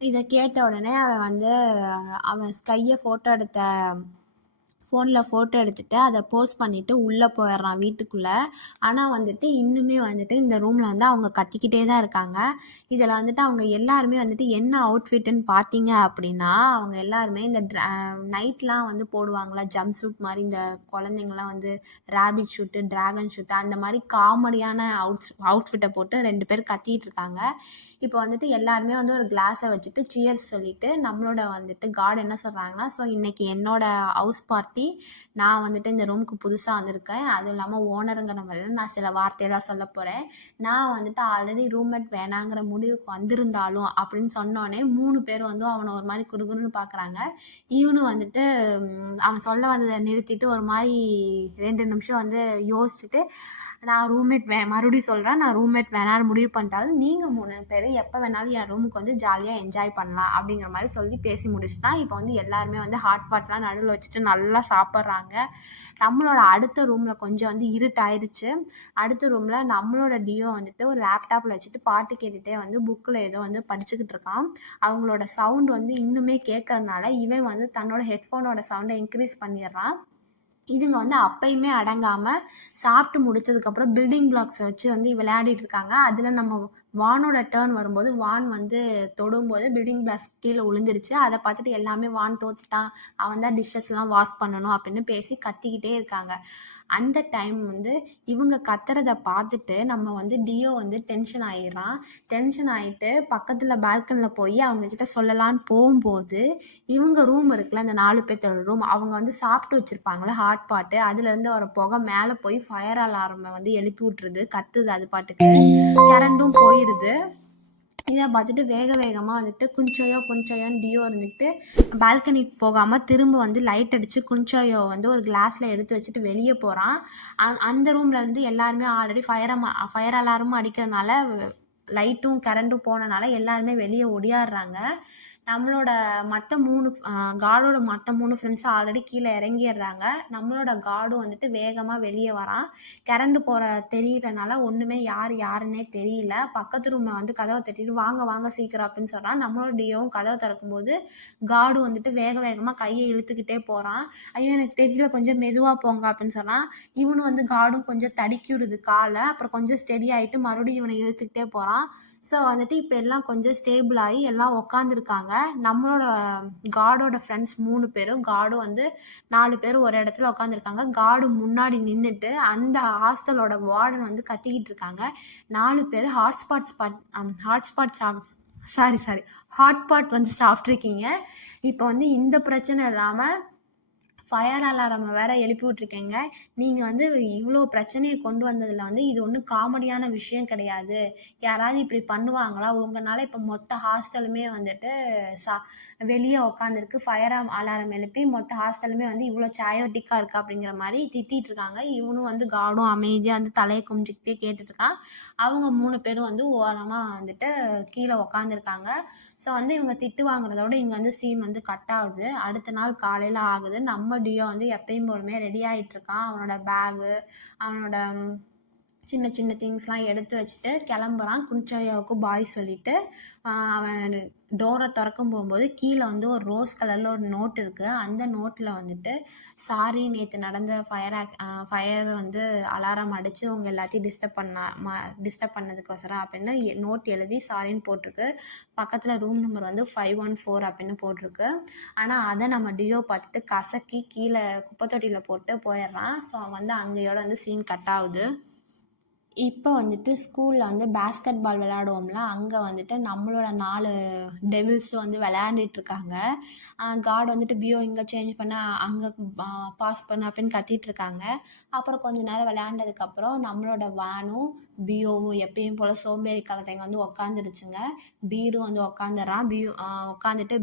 இதை கேட்ட உடனே அவன் ஸ்கையை ஃபோனில் ஃபோட்டோ எடுத்துகிட்டு அதை போஸ்ட் பண்ணிவிட்டு உள்ளே போயிடுறான் வீட்டுக்குள்ளே. ஆனால் வந்துட்டு இன்னுமே வந்துட்டு இந்த ரூமில் வந்து அவங்க கத்திக்கிட்டே தான் இருக்காங்க. இதில் வந்துட்டு அவங்க எல்லாருமே வந்துட்டு என்ன அவுட்ஃபிட்டுன்னு பார்த்தீங்க அப்படின்னா, அவங்க எல்லாருமே இந்த நைட்லாம் வந்து போடுவாங்களா ஜம்ப் சூட் மாதிரி, இந்த குழந்தைங்களாம் வந்து ரேபிட் ஷூட்டு, ட்ராகன் ஷூட்டு அந்த மாதிரி காமெடியான அவுட்ஃபிட்டை போட்டு 2 பேர் கத்திட்டு இருக்காங்க. இப்போ வந்துட்டு எல்லாருமே வந்து ஒரு கிளாஸை வச்சுட்டு சியர்ஸ் சொல்லிவிட்டு நம்மளோட வந்துட்டு காட் என்ன சொல்கிறாங்கன்னா, ஸோ இன்றைக்கி என்னோட ஹவுஸ் பார்ட்டி, நான் வந்துட்டு இந்த ரூமுக்கு புதுசாக வந்திருக்கேன், அதுவும் இல்லாமல் ஓனருங்கிற மாதிரி நான் சில வார்த்தையெல்லாம் சொல்ல போகிறேன். நான் வந்துட்டு ஆல்ரெடி ரூம்மேட் வேணாங்கிற முடிவுக்கு வந்திருந்தாலும் அப்படின்னு சொன்னோடனே 3 பேர் வந்து அவனை ஒரு மாதிரி குறுகுறுன்னு பார்க்குறாங்க. இவனும் வந்துட்டு அவன் சொல்ல வந்ததை நிறுத்திட்டு ஒரு மாதிரி 2 நிமிஷம் வந்து யோசிச்சுட்டு, நான் ரூம்மேட் மறுபடியும் சொல்கிறேன், நான் ரூம்மேட் வேணான்னு முடிவு பண்ணிட்டாலும் நீங்கள் 3 பேர் எப்போ வேணாலும் என் ரூமுக்கு வந்து ஜாலியாக என்ஜாய் பண்ணலாம் அப்படிங்கிற மாதிரி சொல்லி பேசி முடிச்சுட்டா. இப்போ வந்து எல்லாருமே வந்து ஹாட் பாட்லாம் நடுவில் வச்சுட்டு நல்லா சாப்பிட்றாங்க. நம்மளோட அடுத்த ரூமில் கொஞ்சம் வந்து இருட்டாயிருச்சு. அடுத்த ரூமில் நம்மளோட டியோ வந்துட்டு ஒரு லேப்டாப்பில் வச்சுட்டு பாட்டு கேட்டுகிட்டே வந்து புக்கில் ஏதோ வந்து படிச்சுக்கிட்டு இருக்கான். அவங்களோட சவுண்டு வந்து இன்னுமே கேட்கறதுனால இவன் வந்து தன்னோட ஹெட்ஃபோனோட சவுண்டை இன்க்ரீஸ் பண்ணிடுறான். இதுங்க வந்து அப்பயுமே அடங்காமல் சாப்பிட்டு முடிச்சதுக்கப்புறம் பில்டிங் பிளாக்ஸை வச்சு வந்து விளையாடிட்டு இருக்காங்க. அதில் நம்ம வானோட டேர்ன் வரும்போது வான் வந்து தொடும்போது பில்டிங் பிளாக்ஸ் கீழே விழுந்துருச்சு. அதை பார்த்துட்டு எல்லாமே வான் தோத்துட்டான், அவன் தான் டிஷ்ஷஸ்லாம் வாஷ் பண்ணணும் அப்படின்னு பேசி கத்திக்கிட்டே இருக்காங்க. அந்த டைம் வந்து இவங்க கத்துறதை பார்த்துட்டு நம்ம வந்து டியோ வந்து டென்ஷன் ஆகிடுறான். டென்ஷன் ஆகிட்டு பக்கத்தில் பால்கனியில் போய் அவங்கக்கிட்ட சொல்லலான்னு போகும்போது இவங்க ரூம் இருக்குல்ல, அந்த 4 பேர்த்தோட ரூம், அவங்க வந்து சாப்பிட்டு வச்சுருப்பாங்களே ஹாட் பாட்டு, அதுலேருந்து வர புகை மேலே போய் ஃபயர் அலாரமை வந்து எழுப்பி விட்டுருது, கத்துது, அது பாட்டுக்கு கரண்டும் போயிடுது. இதை பார்த்துட்டு வேகமாக வந்துட்டு குஞ்சோயோன்னு டியோ இருந்துக்கிட்டு பால்கனிக்கு போகாமல் திரும்ப வந்து லைட் அடித்து குஞ்சோயோ வந்து ஒரு கிளாஸில் எடுத்து வச்சுட்டு வெளியே போகிறான். அந்த ரூம்லேருந்து எல்லாருமே ஆல்ரெடி ஃபயர் அலாரமும் அடிக்கிறதுனால லைட்டும் கரண்ட்டும் போனனால எல்லாருமே வெளியே ஒடியாடுறாங்க. நம்மளோட மற்ற 3 காடோட மற்ற 3 ஃப்ரெண்ட்ஸும் ஆல்ரெடி கீழே இறங்கிடுறாங்க. நம்மளோட காடும் வந்துட்டு வேகமாக வெளியே வரான். கரண்ட் போகிற தெரியறனால ஒன்றுமே யாருன்னே தெரியல. பக்கத்து ரூமில் வந்து கதவை தட்டிட்டு வாங்க சீக்கிரம் அப்படின்னு சொல்கிறான். நம்மளோட டியோவும் கதவை திறக்கும்போது காடு வந்துட்டு வேகமாக கையை இழுத்துக்கிட்டே போகிறான். ஐயோ எனக்கு தெரியல, கொஞ்சம் மெதுவாக போங்க அப்படின்னு சொன்னான். இவனு வந்து காடும் கொஞ்சம் தடுக்கி விடுது காலை. அப்புறம் கொஞ்சம் ஸ்டெடி ஆகிட்டு மறுபடியும் இவனை இழுத்துக்கிட்டே போகிறான். ஸோ வந்துட்டு இப்போ எல்லாம் கொஞ்சம் ஸ்டேபிள் ஆகி எல்லாம் உட்காந்துருக்காங்க. நம்மளோட காடோட ஃப்ரெண்ட்ஸ் 3 பேரும், காடு வந்து 4 பேர் ஒரு இடத்துல உட்காந்துருக்காங்க. காடு முன்னாடி நின்றுட்டு அந்த ஹாஸ்டலோட வார்டன் வந்து கத்திக்கிட்டு இருக்காங்க. 4 பேர் ஹாட் பாட் வந்து சாப்பிட்ருக்கீங்க. இப்போ வந்து இந்த பிரச்சனை இல்லாமல் ஃபயர் அலாரம் வேற எழுப்பி விட்ருக்கீங்க. நீங்கள் வந்து இவ்வளோ பிரச்சனையை கொண்டு வந்ததில் வந்து இது ஒன்றும் காமெடியான விஷயம் கிடையாது. யாராவது இப்படி பண்ணுவாங்களா? உங்களால் இப்போ மொத்த ஹாஸ்டலுமே வந்துட்டு சா வெளியே உட்காந்துருக்கு. ஃபயர் அலாரம் எழுப்பி மொத்த ஹாஸ்டலுமே வந்து இவ்வளோ சாயோட்டிக்காக இருக்குது அப்படிங்கிற மாதிரி திட்டிகிட்டு இருக்காங்க. இவனும் வந்து காடும் அமைதியாக வந்து தலையை குமிஞ்சிக்கிட்டே கேட்டுட்ருக்கான். அவங்க 3 பேரும் வந்து ஓரமாக வந்துட்டு கீழே உட்காந்துருக்காங்க. ஸோ வந்து இவங்க திட்டு வாங்குறதோட இங்கே வந்து சீன் வந்து கட் ஆகுது. அடுத்த நாள் காலையில் ஆகுது. நம்ம டியோ வந்து எப்பயும் போலுமே ரெடி ஆகிட்டுருக்கான். அவனோட பேகு, அவனோட சின்ன சின்ன திங்ஸ்லாம் எடுத்து வச்சுட்டு கிளம்புறான். குன்சாயாவுக்கு பாய் சொல்லிவிட்டு அவன் டோரை திறக்கும் போகும்போது கீழே வந்து ஒரு ரோஸ் கலரில் ஒரு நோட் இருக்குது. அந்த நோட்டில் வந்துட்டு சாரி நேற்று நடந்த ஃபயர் வந்து அலாரம் அடித்து உங்கள் எல்லாத்தையும் டிஸ்டர்ப் பண்ணதுக்கோசரம் அப்படின்னு நோட் எழுதி சாரின்னு போட்டிருக்கு. பக்கத்தில் ரூம் நம்பர் வந்து 514 அப்படின்னு போட்டிருக்கு. ஆனால் அதை நம்ம டியோ பார்த்துட்டு கசக்கி கீழே குப்பை தொட்டியில் போட்டு போயிடுறான். ஸோ வந்து அங்கேயோட வந்து சீன் கட் ஆகுது. இப்போ வந்துட்டு ஸ்கூலில் வந்து பேஸ்கெட் பால் விளையாடுவோம்ல, அங்கே வந்துட்டு நம்மளோட 4 டெவில்ஸும் வந்து விளையாண்டுட்ருக்காங்க. காட் வந்துட்டு பியோ இங்கே சேஞ்ச் பண்ண, அங்கே பாஸ் பண்ண அப்படின்னு கத்திகிட்ருக்காங்க. அப்புறம் கொஞ்சம் நேரம் விளையாண்டதுக்கப்புறம் நம்மளோட வானும் பியோவும் எப்பயும் போல் சோம்பேறி காலத்தைங்க வந்து உக்காந்துருச்சுங்க. பீரும் வந்து உக்காந்துடுறான். உட்காந்துட்டு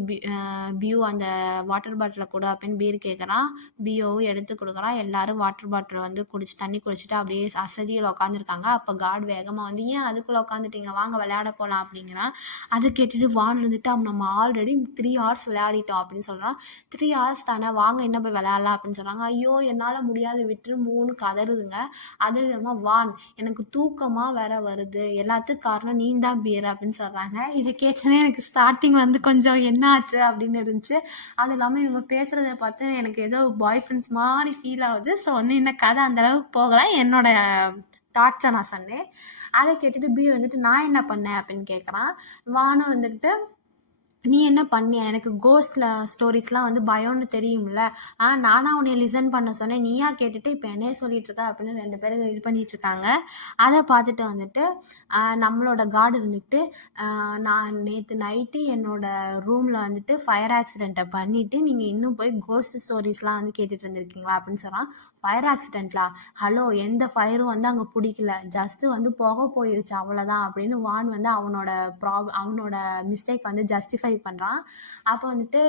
பியூ அந்த வாட்டர் பாட்டிலை கொடு அப்படின்னு பீர் கேட்குறான். பியோவும் எடுத்து கொடுக்குறான். எல்லோரும் வாட்டர் பாட்டில் வந்து தண்ணி குடிச்சிட்டு அப்படியே அசதியில் உட்காந்துருக்காங்க. அப்போ காட் வேகமாக வந்து ஏன் அதுக்குள்ளே உட்காந்துட்டீங்க, வாங்க விளையாட போகலாம் அப்படிங்கிறான். அதை கேட்டுட்டு வான் இருந்துட்டு நம்ம ஆல்ரெடி 3 hours விளையாடிட்டோம் அப்படின்னு சொல்கிறான். 3 hours தானே, வாங்க என்ன போய் விளையாடலாம் அப்படின்னு சொல்கிறாங்க. ஐயோ என்னால் முடியாது விட்டுரு 3 கதறுதுங்க. அது இல்லாமல் வான் எனக்கு தூக்கமாக வேற வருது, எல்லாத்துக்கும் காரணம் நீ தான் பியர் அப்படின்னு சொல்கிறாங்க. இதை கேட்டோன்னே எனக்கு ஸ்டார்டிங் வந்து கொஞ்சம் என்ன ஆச்சு அப்படின்னு இருந்துச்சு. அது இல்லாமல் இவங்க பேசுகிறத பார்த்து எனக்கு ஏதோ பாய் ஃப்ரெண்ட்ஸ் மாதிரி ஃபீல் ஆகுது. ஸோ ஒன்று இந்த கதை அந்தளவுக்கு போகலை. என்னோட தாட்ஸை நான் சொன்னேன். அதை கேட்டுட்டு பீர் வந்துட்டு நான் என்ன பண்ணேன் அப்படின்னு கேட்குறான். வானும் இருந்துக்கிட்டு நீ என்ன பண்ணியா, எனக்கு கோஸ்ட்ல ஸ்டோரிஸ்லாம் வந்து பயம்னு தெரியும்ல, நானா உன்னை லிசன் பண்ண சொன்னேன், நீயா கேட்டுட்டு இப்போ என்னையே சொல்லிட்டு இருக்க அப்படின்னு 2 பேரும் இது பண்ணிட்டு இருக்காங்க. அதை பார்த்துட்டு வந்துட்டு நம்மளோட காட் இருந்துக்கிட்டு நான் நேற்று நைட்டு என்னோட ரூமில் வந்துட்டு ஃபயர் ஆக்சிடெண்ட்டை பண்ணிவிட்டு நீங்கள் இன்னும் போய் கோஸ்ட் ஸ்டோரிஸ்லாம் வந்து கேட்டுட்டு இருந்திருக்கீங்களா அப்படின்னு சொன்னான். ஃபயர் ஆக்சிடெண்ட்லா, ஹலோ எந்த ஃபயரும் வந்து அங்கே பிடிக்கல, ஜஸ்ட்டு வந்து புகை போயிருச்சு அவ்வளோதான் அப்படின்னு வான் வந்து அவனோட மிஸ்டேக் வந்து ஜஸ்டிஃபை பண்ணுறான். அப்போ வந்துட்டு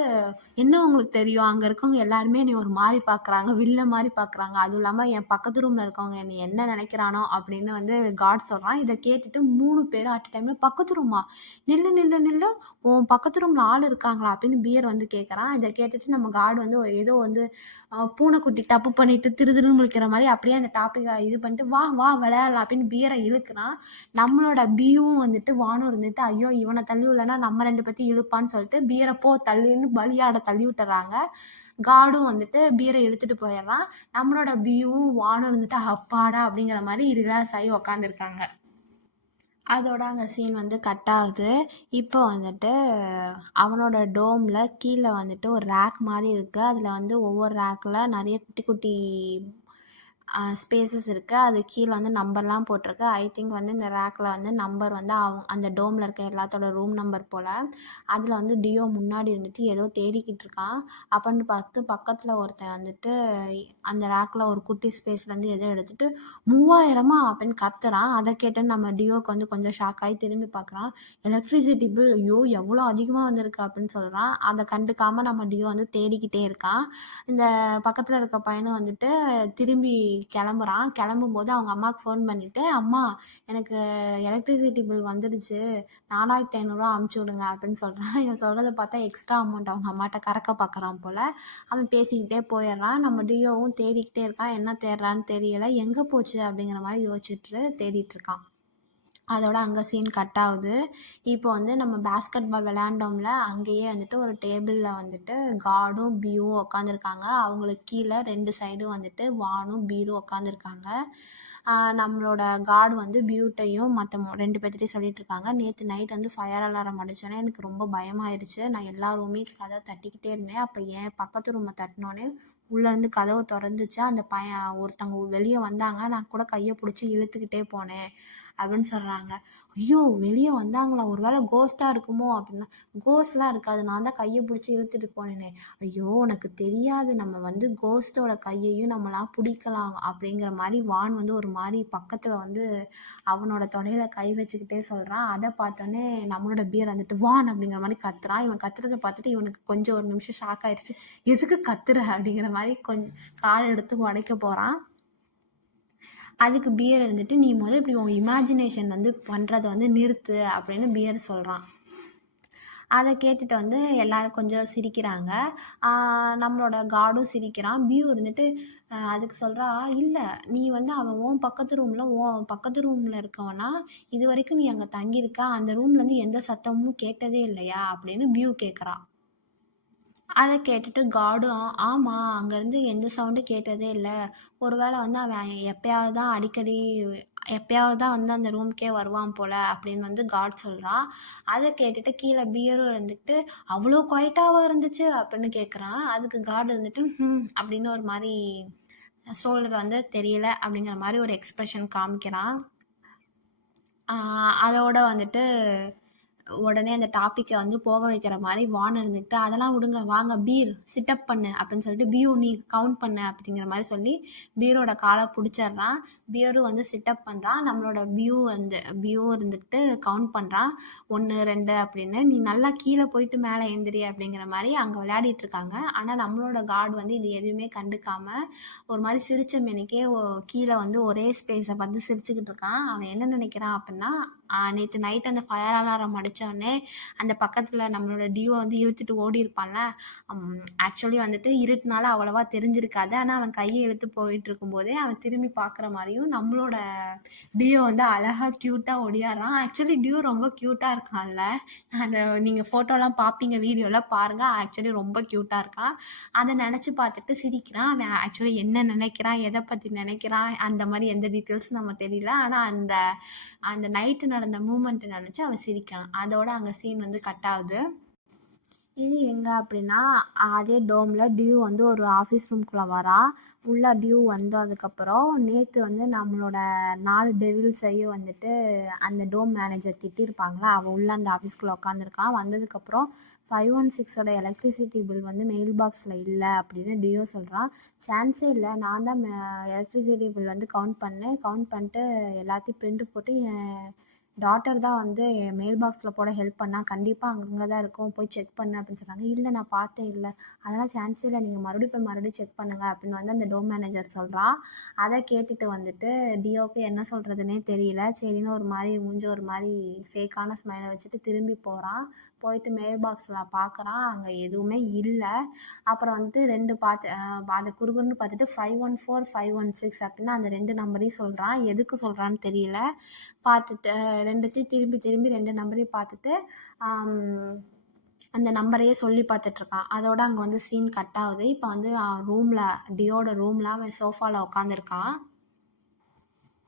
என்ன உங்களுக்கு தெரியும், அங்கே இருக்கவங்க எல்லாருமே நீ ஒரு மாதிரி பார்க்குறாங்க, வில்ல மாதிரி பார்க்குறாங்க, அதுவும் இல்லாமல் என் பக்கத்து ரூமில் இருக்கவங்க நீ என்ன நினைக்கிறானோ அப்படின்னு வந்து காட் சொல்கிறான். இதை கேட்டுட்டு 3 பேரும் அட் டைமில் பக்கத்து ரூமா, நில்லு நில்லு நில்லு, உன் பக்கத்து ரூமில் ஆள் இருக்காங்களா அப்படின்னு பியர் வந்து கேட்குறான். இதை கேட்டுட்டு நம்ம காட் வந்து ஏதோ வந்து பூனைக்குட்டி தப்பு பண்ணிட்டு திருதுன்னு முழிக்கிற மாதிரி அப்படியே அந்த டாப்பிக்கை இது பண்ணிட்டு வா வா விளையாடலாம் அப்படின்னு பியரை இழுக்கிறான். நம்மளோட பியூவும் வந்துட்டு வானும் இருந்துட்டு ஐயோ இவனை தள்ளி விடலன்னா நம்ம 2 பற்றி இழுப்பான்னு சொல்லிட்டு பியரை தள்ளின்னு பலியாட தள்ளி விட்டுறாங்க. காடும் வந்துட்டு பியரை இழுத்துட்டு போயிடுறான். நம்மளோட பியூவும் வானும் இருந்துட்டு அப்பாடா அப்படிங்கிற மாதிரி ரிலாக்ஸ் ஆகி உக்காந்துருக்காங்க. அதோட அங்கே சீன் வந்து கட் ஆகுது. இப்போ வந்துட்டு அவனோட டோமில் கீழே வந்துட்டு ஒரு ரேக் மாதிரி இருக்குது. அதில் வந்து ஒவ்வொரு ரேக்கில் நிறைய குட்டி குட்டி ஸ்பேசஸ் இருக்குது. அது கீழே வந்து நம்பர்லாம் போட்டிருக்கு. ஐ திங்க் வந்து இந்த ரேக்கில் வந்து நம்பர் வந்து அந்த டோமில் இருக்க எல்லாத்தோட ரூம் நம்பர் போல். அதில் வந்து டியோ முன்னாடி இருந்துட்டு ஏதோ தேடிக்கிட்டு இருக்கான். அப்படின்னு பார்த்து பக்கத்தில் ஒருத்தன் வந்துட்டு அந்த ரேக்கில் ஒரு குட்டி ஸ்பேஸ்லேருந்து ஏதோ எடுத்துகிட்டு 3000 அப்படின்னு கத்துறான். அதை கேட்டு நம்ம டியோக்கு வந்து கொஞ்சம் ஷாக் ஆகி திரும்பி பார்க்குறான். எலக்ட்ரிசிட்டி பில் ஐயோ எவ்வளோ அதிகமாக வந்திருக்கு அப்படின்னு சொல்கிறான். அதை கண்டுக்காமல் நம்ம டியோ வந்து தேடிக்கிட்டே இருக்கான். இந்த பக்கத்தில் இருக்க பையனும் வந்துட்டு திரும்பி கிளம்புறான். கிளம்பும்போது அவங்க அம்மாவுக்கு ஃபோன் பண்ணிவிட்டு அம்மா எனக்கு எலக்ட்ரிசிட்டி பில் வந்துடுச்சு, 4500 அமுச்சு விடுங்க அப்படின்னு சொல்கிறான். இவன் சொல்கிறத பார்த்தா எக்ஸ்ட்ரா அமௌண்ட் அவங்க அம்மாட்ட கறக்க பார்க்குறான் போல். அவன் பேசிக்கிட்டே போயிடுறான். நம்ம டியோவும் தேடிக்கிட்டே இருக்கான். என்ன தேடுறான்னு தெரியலை, எங்கே போச்சு அப்படிங்கிற மாதிரி யோசிச்சுட்டு தேடிட்டு இருக்கான். அதோட அங்கே சீன் கட் ஆகுது. இப்போ வந்து நம்ம பேஸ்கெட் பால் விளையாண்டோம்ல, அங்கேயே வந்துட்டு ஒரு டேபிளில் வந்துட்டு காடும் பியூவும் உட்காந்துருக்காங்க. அவங்களுக்கு கீழே 2 சைடும் வந்துட்டு வானும் பீரும் உட்காந்துருக்காங்க. நம்மளோட காட் வந்து பியூட்டையும் மற்ற 2 பேர்த்திட்டையும் சொல்லிட்டு இருக்காங்க. நேற்று நைட் வந்து ஃபயர் அலாரம் அடித்தோன்னே எனக்கு ரொம்ப பயமாயிருச்சு. நான் எல்லா ரூமையும் கதை தட்டிக்கிட்டே இருந்தேன். அப்போ என் பக்கத்து ரூமை தட்டினோன்னே உள்ளேருந்து கதவு திறந்துச்சு. அந்த பையன் ஒருத்தவங்க வெளியே வந்தாங்க. நான் கூட கையை பிடிச்சி இழுத்துக்கிட்டே போனேன் அப்படின்னு சொல்கிறாங்க. ஐயோ, வெளியே வந்தாங்களா, ஒரு வேளை கோஸ்ட்டாக இருக்குமோ அப்படின்னா, கோஸ்ட்லாம் இருக்காது, நான் தான் கையை பிடிச்சி இழுத்துட்டு போனேனே. ஐயோ, உனக்கு தெரியாது, நம்ம வந்து கோஸ்ட்டோட கையையும் நம்மளாம் பிடிக்கலாம் அப்படிங்கிற மாதிரி வான் வந்து ஒரு மாதிரி பக்கத்தில் வந்து அவனோட தொடையில கை வச்சுக்கிட்டே சொல்கிறான். அதை பார்த்தோன்னே நம்மளோட பியர் வந்துட்டு வான் அப்படிங்கிற மாதிரி கத்துறான். இவன் கத்துறதை பார்த்துட்டு இவனுக்கு கொஞ்சம் ஒரு நிமிஷம் ஷாக் ஆயிடுச்சு. எதுக்கு கத்துற அப்படிங்கிற மாதிரி கொஞ்சம் கால் எடுத்து உடைக்க போகிறான். அதுக்கு பியர் இருந்துட்டு, நீ முதல்ல இப்படி உன் இமேஜினேஷன் வந்து பண்ணுறதை வந்து நிறுத்து அப்படின்னு பியர் சொல்கிறான். அதை கேட்டுட்டு வந்து எல்லாரும் கொஞ்சம் சிரிக்கிறாங்க. நம்மளோட காடும் சிரிக்கிறான். பியூ இருந்துட்டு அதுக்கு சொல்கிறா, இல்லை நீ வந்து அவன் உன் பக்கத்து ரூமில் இருக்கவனா, இது வரைக்கும் நீ அங்கே தங்கியிருக்க, அந்த ரூம்லேருந்து எந்த சத்தமும் கேட்டதே இல்லையா அப்படின்னு பியூ கேட்குறா. அதை கேட்டுட்டு காடும், ஆமாம் அங்கேருந்து எந்த சவுண்டும் கேட்டதே இல்லை, ஒருவேளை வந்து அவன் எப்பயாவது தான் வந்து அந்த ரூம்க்கே வருவான் போல் அப்படின்னு வந்து காட் சொல்கிறான். அதை கேட்டுட்டு கீழே பியரும் இருந்துட்டு, அவ்வளோ குவைட்டாவாக இருந்துச்சு அப்படின்னு கேட்குறான். அதுக்கு காட் இருந்துட்டு அப்படின்னு ஒரு மாதிரி ஷோல்டர் வந்து தெரியல அப்படிங்கிற மாதிரி ஒரு எக்ஸ்ப்ரெஷன் காமிக்கிறான். அதோட வந்துட்டு உடனே அந்த டாப்பிக்கை வந்து போக வைக்கிற மாதிரி வான் இருந்துக்கிட்டு, அதெல்லாம் விடுங்க, வாங்க பீர் சிட்டப் பண்ணு அப்படின்னு சொல்லிட்டு, பியூ நீ கவுண்ட் பண்ணு அப்படிங்கிற மாதிரி சொல்லி பீரோட காலை பிடிச்சிட்றான். பியரும் வந்து சிட்டப் பண்ணுறான். நம்மளோட பியூ இருந்துக்கிட்டு கவுண்ட் பண்ணுறான், 1 2 அப்படின்னு. நீ நல்லா கீழே போயிட்டு மேலே எந்திரி அப்படிங்கிற மாதிரி அங்கே விளையாடிட்டு இருக்காங்க. ஆனால் நம்மளோட காட் வந்து இது எதுவுமே கண்டுக்காமல் ஒரு மாதிரி சிரிச்ச மேனிக்கே கீழே வந்து ஒரே ஸ்பேஸை பார்த்து சிரிச்சுக்கிட்டு இருக்கான். அவன் என்ன நினைக்கிறான் அப்படின்னா, நேற்று நைட் அந்த ஃபயர் அலாரம் அடித்தோடனே அந்த பக்கத்தில் நம்மளோட டியோவை வந்து இழுத்துட்டு ஓடி இருப்பான்ல, ஆக்சுவலி வந்துட்டு இருட்டுனால அவ்வளோவா தெரிஞ்சிருக்காது. ஆனால் அவன் கையை இழுத்து போயிட்டு இருக்கும்போதே அவன் திரும்பி பார்க்குற மாதிரியும் நம்மளோட டியோ வந்து அழகாக க்யூட்டாக ஓடியாடுறான். ஆக்சுவலி டியோ ரொம்ப க்யூட்டாக இருக்கான்ல, அந்த நீங்கள் ஃபோட்டோலாம் பார்ப்பீங்க, வீடியோலாம் பாருங்கள், ஆக்சுவலி ரொம்ப க்யூட்டாக இருக்கான். அதை நினச்சி பார்த்துட்டு சிரிக்கிறான். அவன் ஆக்சுவலி என்ன நினைக்கிறான், எதை பற்றி நினைக்கிறான், அந்த மாதிரி எந்த டீட்டெயில்ஸும் நம்ம தெரியல. ஆனால் அந்த நைட்டு நடந்த மூமெண்ட்டை நினச்சி அவன் சிரிக்கிறான். அதோட அங்கே சீன் வந்து கட் ஆகுது. இது எங்கே அப்படின்னா, அதே டோமில் டியூ வந்து ஒரு ஆஃபீஸ் ரூம்குள்ளே வரா. உள்ளே டியூ வந்ததுக்கப்புறம் நேற்று வந்து நம்மளோட 4 டெவில்ஸையும் வந்துட்டு அந்த டோம் மேனேஜர் திட்டிருப்பாங்களா, அவள் உள்ளே அந்த ஆஃபீஸ்க்குள்ளே உட்காந்துருக்கான். வந்ததுக்கப்புறம் 516ஓட எலக்ட்ரிசிட்டி பில் வந்து மெயில் பாக்ஸில் இல்லை அப்படின்னு டியோ சொல்கிறான். சான்ஸே இல்லை, நான் தான் எலக்ட்ரிசிட்டி பில் வந்து கவுண்ட் பண்ணிட்டு எல்லாத்தையும் பிரிண்ட் போட்டு டாட்டர் தான் வந்து மெயில் பாக்ஸில் போட ஹெல்ப் பண்ணால், கண்டிப்பாக அங்கே தான் இருக்கும், போய் செக் பண்ணு அப்படின்னு சொன்னாங்க. இல்லை நான் பார்த்தேன், இல்லை அதெல்லாம் சான்ஸே இல்லை, நீங்கள் மறுபடியும் செக் பண்ணுங்கள் அப்படின்னு வந்து அந்த டோம் மேனேஜர் சொல்கிறான். அதை கேட்டுட்டு வந்துட்டு டியோக்கு என்ன சொல்கிறதுனே தெரியல. சரின்னு ஒரு மாதிரி ஃபேக்கான ஸ்மைலை வச்சுட்டு திரும்பி போயிட்டு மெயில் பாக்ஸில் பார்க்குறான், அங்கே எதுவுமே இல்லை. அப்புறம் வந்துட்டு 2 அதை குறுகுன்னு பார்த்துட்டு 514 516 அப்படின்னா அந்த 2 நம்பரையும் சொல்கிறான். எதுக்கு சொல்கிறான்னு தெரியல. பார்த்துட்டு 2த்தையும் திரும்பி 2 நம்பரையும் பார்த்துட்டு அந்த நம்பரையே சொல்லி பார்த்துட்ருக்கான். அதோட அங்கே வந்து சீன் கட் ஆகுது. இப்போ வந்து டியோட ரூமில் அவன் சோஃபாவில் உட்காந்துருக்கான்.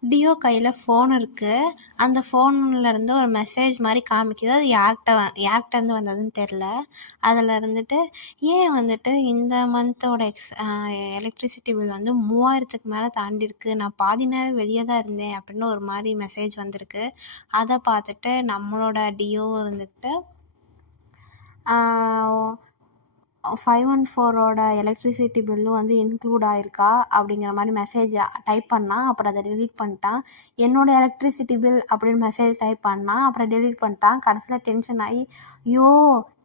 டியோ கையில் ஃபோன் இருக்குது. அந்த ஃபோன்லேருந்து ஒரு மெசேஜ் மாதிரி காமிக்குது. அது யார்கிட்டேருந்து வந்ததுன்னு தெரில. அதில் இருந்துட்டு, ஏன் வந்துட்டு இந்த மந்தோட எலக்ட்ரிசிட்டி பில் வந்து 3000க்கு மேலே தாண்டிருக்கு, நான் பாதி நேரம் வெளியே தான் இருந்தேன் அப்படின்னு ஒரு மாதிரி மெசேஜ் வந்திருக்கு. அதை பார்த்துட்டு நம்மளோட டியோ இருந்துட்டு 514ஓட எலக்ட்ரிசிட்டி பில்லும் வந்து இன்க்ளூட் ஆகிருக்கா அப்படிங்கிற மாதிரி மெசேஜ் டைப் பண்ணான். அப்புறம் அதை டெலீட் பண்ணிட்டான். என்னோட எலக்ட்ரிசிட்டி பில் அப்படின்னு மெசேஜ் டைப் பண்ணான். அப்புறம் டெலீட் பண்ணிட்டான். கடைசியில் டென்ஷன் ஆகி, ஐயோ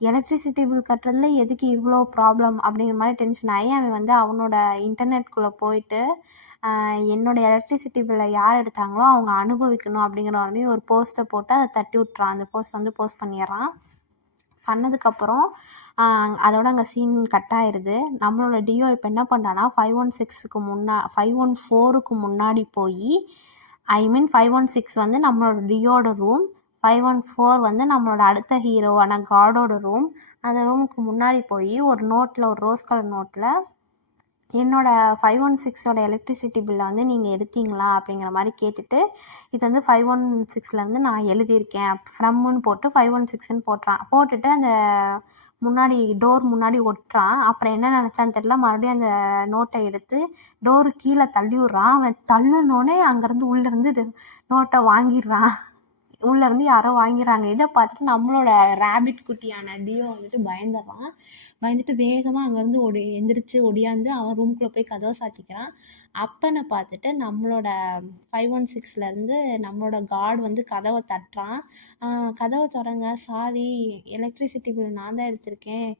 எலக்ட்ரிசிட்டி பில் கட்டுறதுல எதுக்கு இவ்வளோ ப்ராப்ளம் அப்படிங்கிற மாதிரி டென்ஷன் ஆகி அவன் வந்து அவனோட இன்டர்நெட்குள்ளே போயிட்டு என்னோட எலக்ட்ரிசிட்டி பில்லை யார் எடுத்தாங்களோ அவங்க அனுபவிக்கணும் அப்படிங்கிற மாதிரி ஒரு போஸ்ட்டை போட்டு அதை தட்டி விட்றான். அந்த போஸ்ட் வந்து போஸ்ட் பண்ணிடுறான். பண்ணதுக்கப்புறம் அதோட அங்கே சீன் கட் ஆயிடுது. நம்மளோட டியோ இப்போ என்ன பண்ணுறான்னா 514க்கு முன்னாடி போய், 516 வந்து நம்மளோட டியோட ரூம், 514 வந்து நம்மளோட அடுத்த ஹீரோவான காடோட ரூம். அந்த ரூமுக்கு முன்னாடி போய் ஒரு ரோஸ் கலர் நோட்டில் என்னோட 516ஓட எலக்ட்ரிசிட்டி பில்லை வந்து நீங்கள் எடுத்தீங்களா அப்படிங்கிற மாதிரி கேட்டுட்டு, இது வந்து 516லேருந்து நான் எழுதியிருக்கேன் ஃப்ரம்முன்னு போட்டு 516ன்னு போட்டுட்டு அந்த முன்னாடி டோர் முன்னாடி ஒட்டுறான். அப்புறம் என்ன நினச்சான்னு தெரியல, மறுபடியும் அந்த நோட்டை எடுத்து டோரு கீழே தள்ளி விட்றான். அவன் தள்ளுனோடனே அங்கேருந்து உள்ளேருந்து நோட்டை வாங்கிடுறான். உள்ளேருந்து யாரோ வாங்கிறாங்க. இதை பார்த்துட்டு நம்மளோட ரேபிட் குட்டியான டியோ வந்துட்டு பயந்துட்டு வேகமாக அங்கேருந்து எந்திரிச்சு ஒடியாந்து அவன் ரூம்குள்ளே போய் கதவை சாத்திக்கிறான். அப்பனை பார்த்துட்டு நம்மளோட 516லேருந்து நம்மளோட கார்டு வந்து கதவை தட்டுறான். கதவை திறங்க, சாரி எலக்ட்ரிசிட்டி பில் நான் தான் எடுத்திருக்கேன்,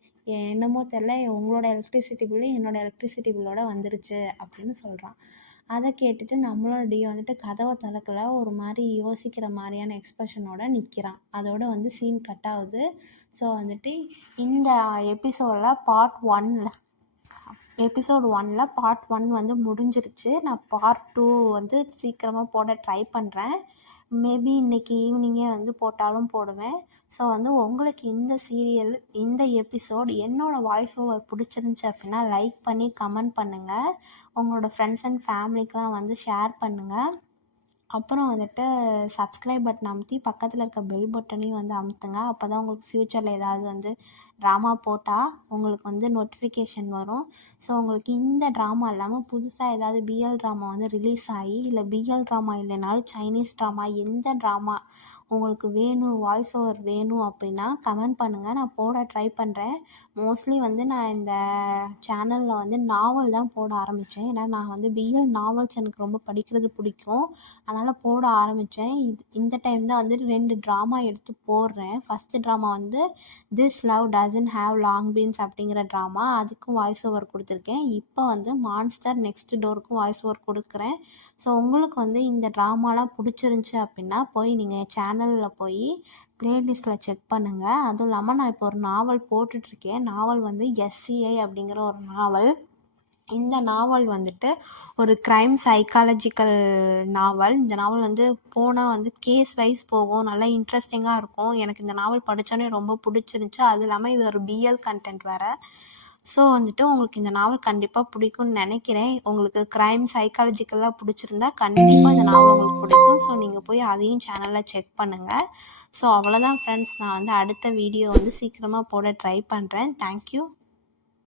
என்னமோ தெரில, உங்களோட எலக்ட்ரிசிட்டி பில்லு என்னோட எலக்ட்ரிசிட்டி பில்லோட வந்துருச்சு அப்படின்னு சொல்கிறான். அதை கேட்டுட்டு நம்மளோட டியோ வந்துட்டு கதவை திறக்கல, ஒரு மாதிரி யோசிக்கிற மாதிரியான எக்ஸ்ப்ரெஷனோட நிற்கிறான். அதோட வந்து சீன் கட் ஆகுது. ஸோ வந்துட்டு இந்த எபிசோட் ஒன்னில் பார்ட் 1 வந்து முடிஞ்சிருச்சு. நான் பார்ட் 2 வந்து சீக்கிரமாக போட ட்ரை பண்ணுறேன். மேபி இன்றைக்கி ஈவினிங்கே வந்து போட்டாலும் போடுவேன். ஸோ வந்து உங்களுக்கு இந்த எபிசோட் என்னோடய வாய்ஸ் ஓவர் பிடிச்சிருந்துச்சி அப்படின்னா லைக் பண்ணி கமெண்ட் பண்ணுங்கள். உங்களோட ஃப்ரெண்ட்ஸ் அண்ட் ஃபேமிலிக்கெலாம் வந்து ஷேர் பண்ணுங்கள். அப்புறம் வந்துட்டு சப்ஸ்கிரைப் பட்டன் அமுத்தி பக்கத்தில் இருக்க பெல் பட்டனையும் வந்து அமுத்துங்க. அப்போ தான் உங்களுக்கு ஃப்யூச்சரில் ஏதாவது வந்து ட்ராமா போட்டால் உங்களுக்கு வந்து நோட்டிஃபிகேஷன் வரும். ஸோ உங்களுக்கு இந்த ட்ராமா இல்லாமல் புதுசாக ஏதாவது பிஎல் ட்ராமா வந்து ரிலீஸ் ஆகி, இல்லை பிஎல் ட்ராமா இல்லைனாலும் சைனீஸ் ட்ராமா, எந்த ட்ராமா உங்களுக்கு வேணும், வாய்ஸ் ஓவர் வேணும் அப்படின்னா கமெண்ட் பண்ணுங்கள், நான் போட ட்ரை பண்ணுறேன். மோஸ்ட்லி வந்து நான் இந்த சேனலில் வந்து நாவல் தான் போட ஆரம்பித்தேன். ஏன்னா நான் வந்து பிஎல் நாவல்ஸ் எனக்கு ரொம்ப படிக்கிறது பிடிக்கும், அதனால் போட ஆரம்பித்தேன். இந்த டைம் தான் வந்து 2 ட்ராமா எடுத்து போடுறேன். ஃபஸ்ட்டு ட்ராமா வந்து this love doesn't have long beans அப்படிங்கிற ட்ராமா, அதுக்கும் வாய்ஸ் ஓவர் கொடுத்துருக்கேன். இப்போ வந்து மான்ஸ்டர் நெக்ஸ்ட் டோருக்கும் வாய்ஸ் ஓவர் கொடுக்குறேன். ஸோ உங்களுக்கு வந்து இந்த ட்ராமாலாம் பிடிச்சிருந்துச்சி அப்படின்னா போய் நீங்கள் சேனலில் போய் ப்ளேலிஸ்ட்டில் செக் பண்ணுங்கள். அதுவும் இல்லாமல் நான் இப்போ ஒரு நாவல் போட்டுட்ருக்கேன். நாவல் வந்து SCI அப்படிங்கிற ஒரு நாவல். இந்த நாவல் வந்துட்டு ஒரு க்ரைம் சைக்காலஜிக்கல் நாவல். இந்த நாவல் வந்து போனால் வந்து கேஸ் வைஸ் போகும், நல்லா இன்ட்ரெஸ்டிங்காக இருக்கும். எனக்கு இந்த நாவல் படித்தோன்னே ரொம்ப பிடிச்சிருந்துச்சி. அதுவும் இல்லாமல் இது ஒரு பிஎல் கண்டென்ட் வேறு. ஸோ வந்துட்டு உங்களுக்கு இந்த நாவல் கண்டிப்பாக பிடிக்கும்னு நினைக்கிறேன். உங்களுக்கு க்ரைம் சைக்காலஜிக்கலாக பிடிச்சிருந்தா கண்டிப்பாக இந்த நாவல் உங்களுக்கு பிடிக்கும். ஸோ நீங்கள் போய் அதையும் சேனலில் செக் பண்ணுங்கள். ஸோ அவ்வளோதான் ஃப்ரெண்ட்ஸ், நான் வந்து அடுத்த வீடியோ வந்து சீக்கிரமாக போட ட்ரை பண்ணுறேன். தேங்க்யூ.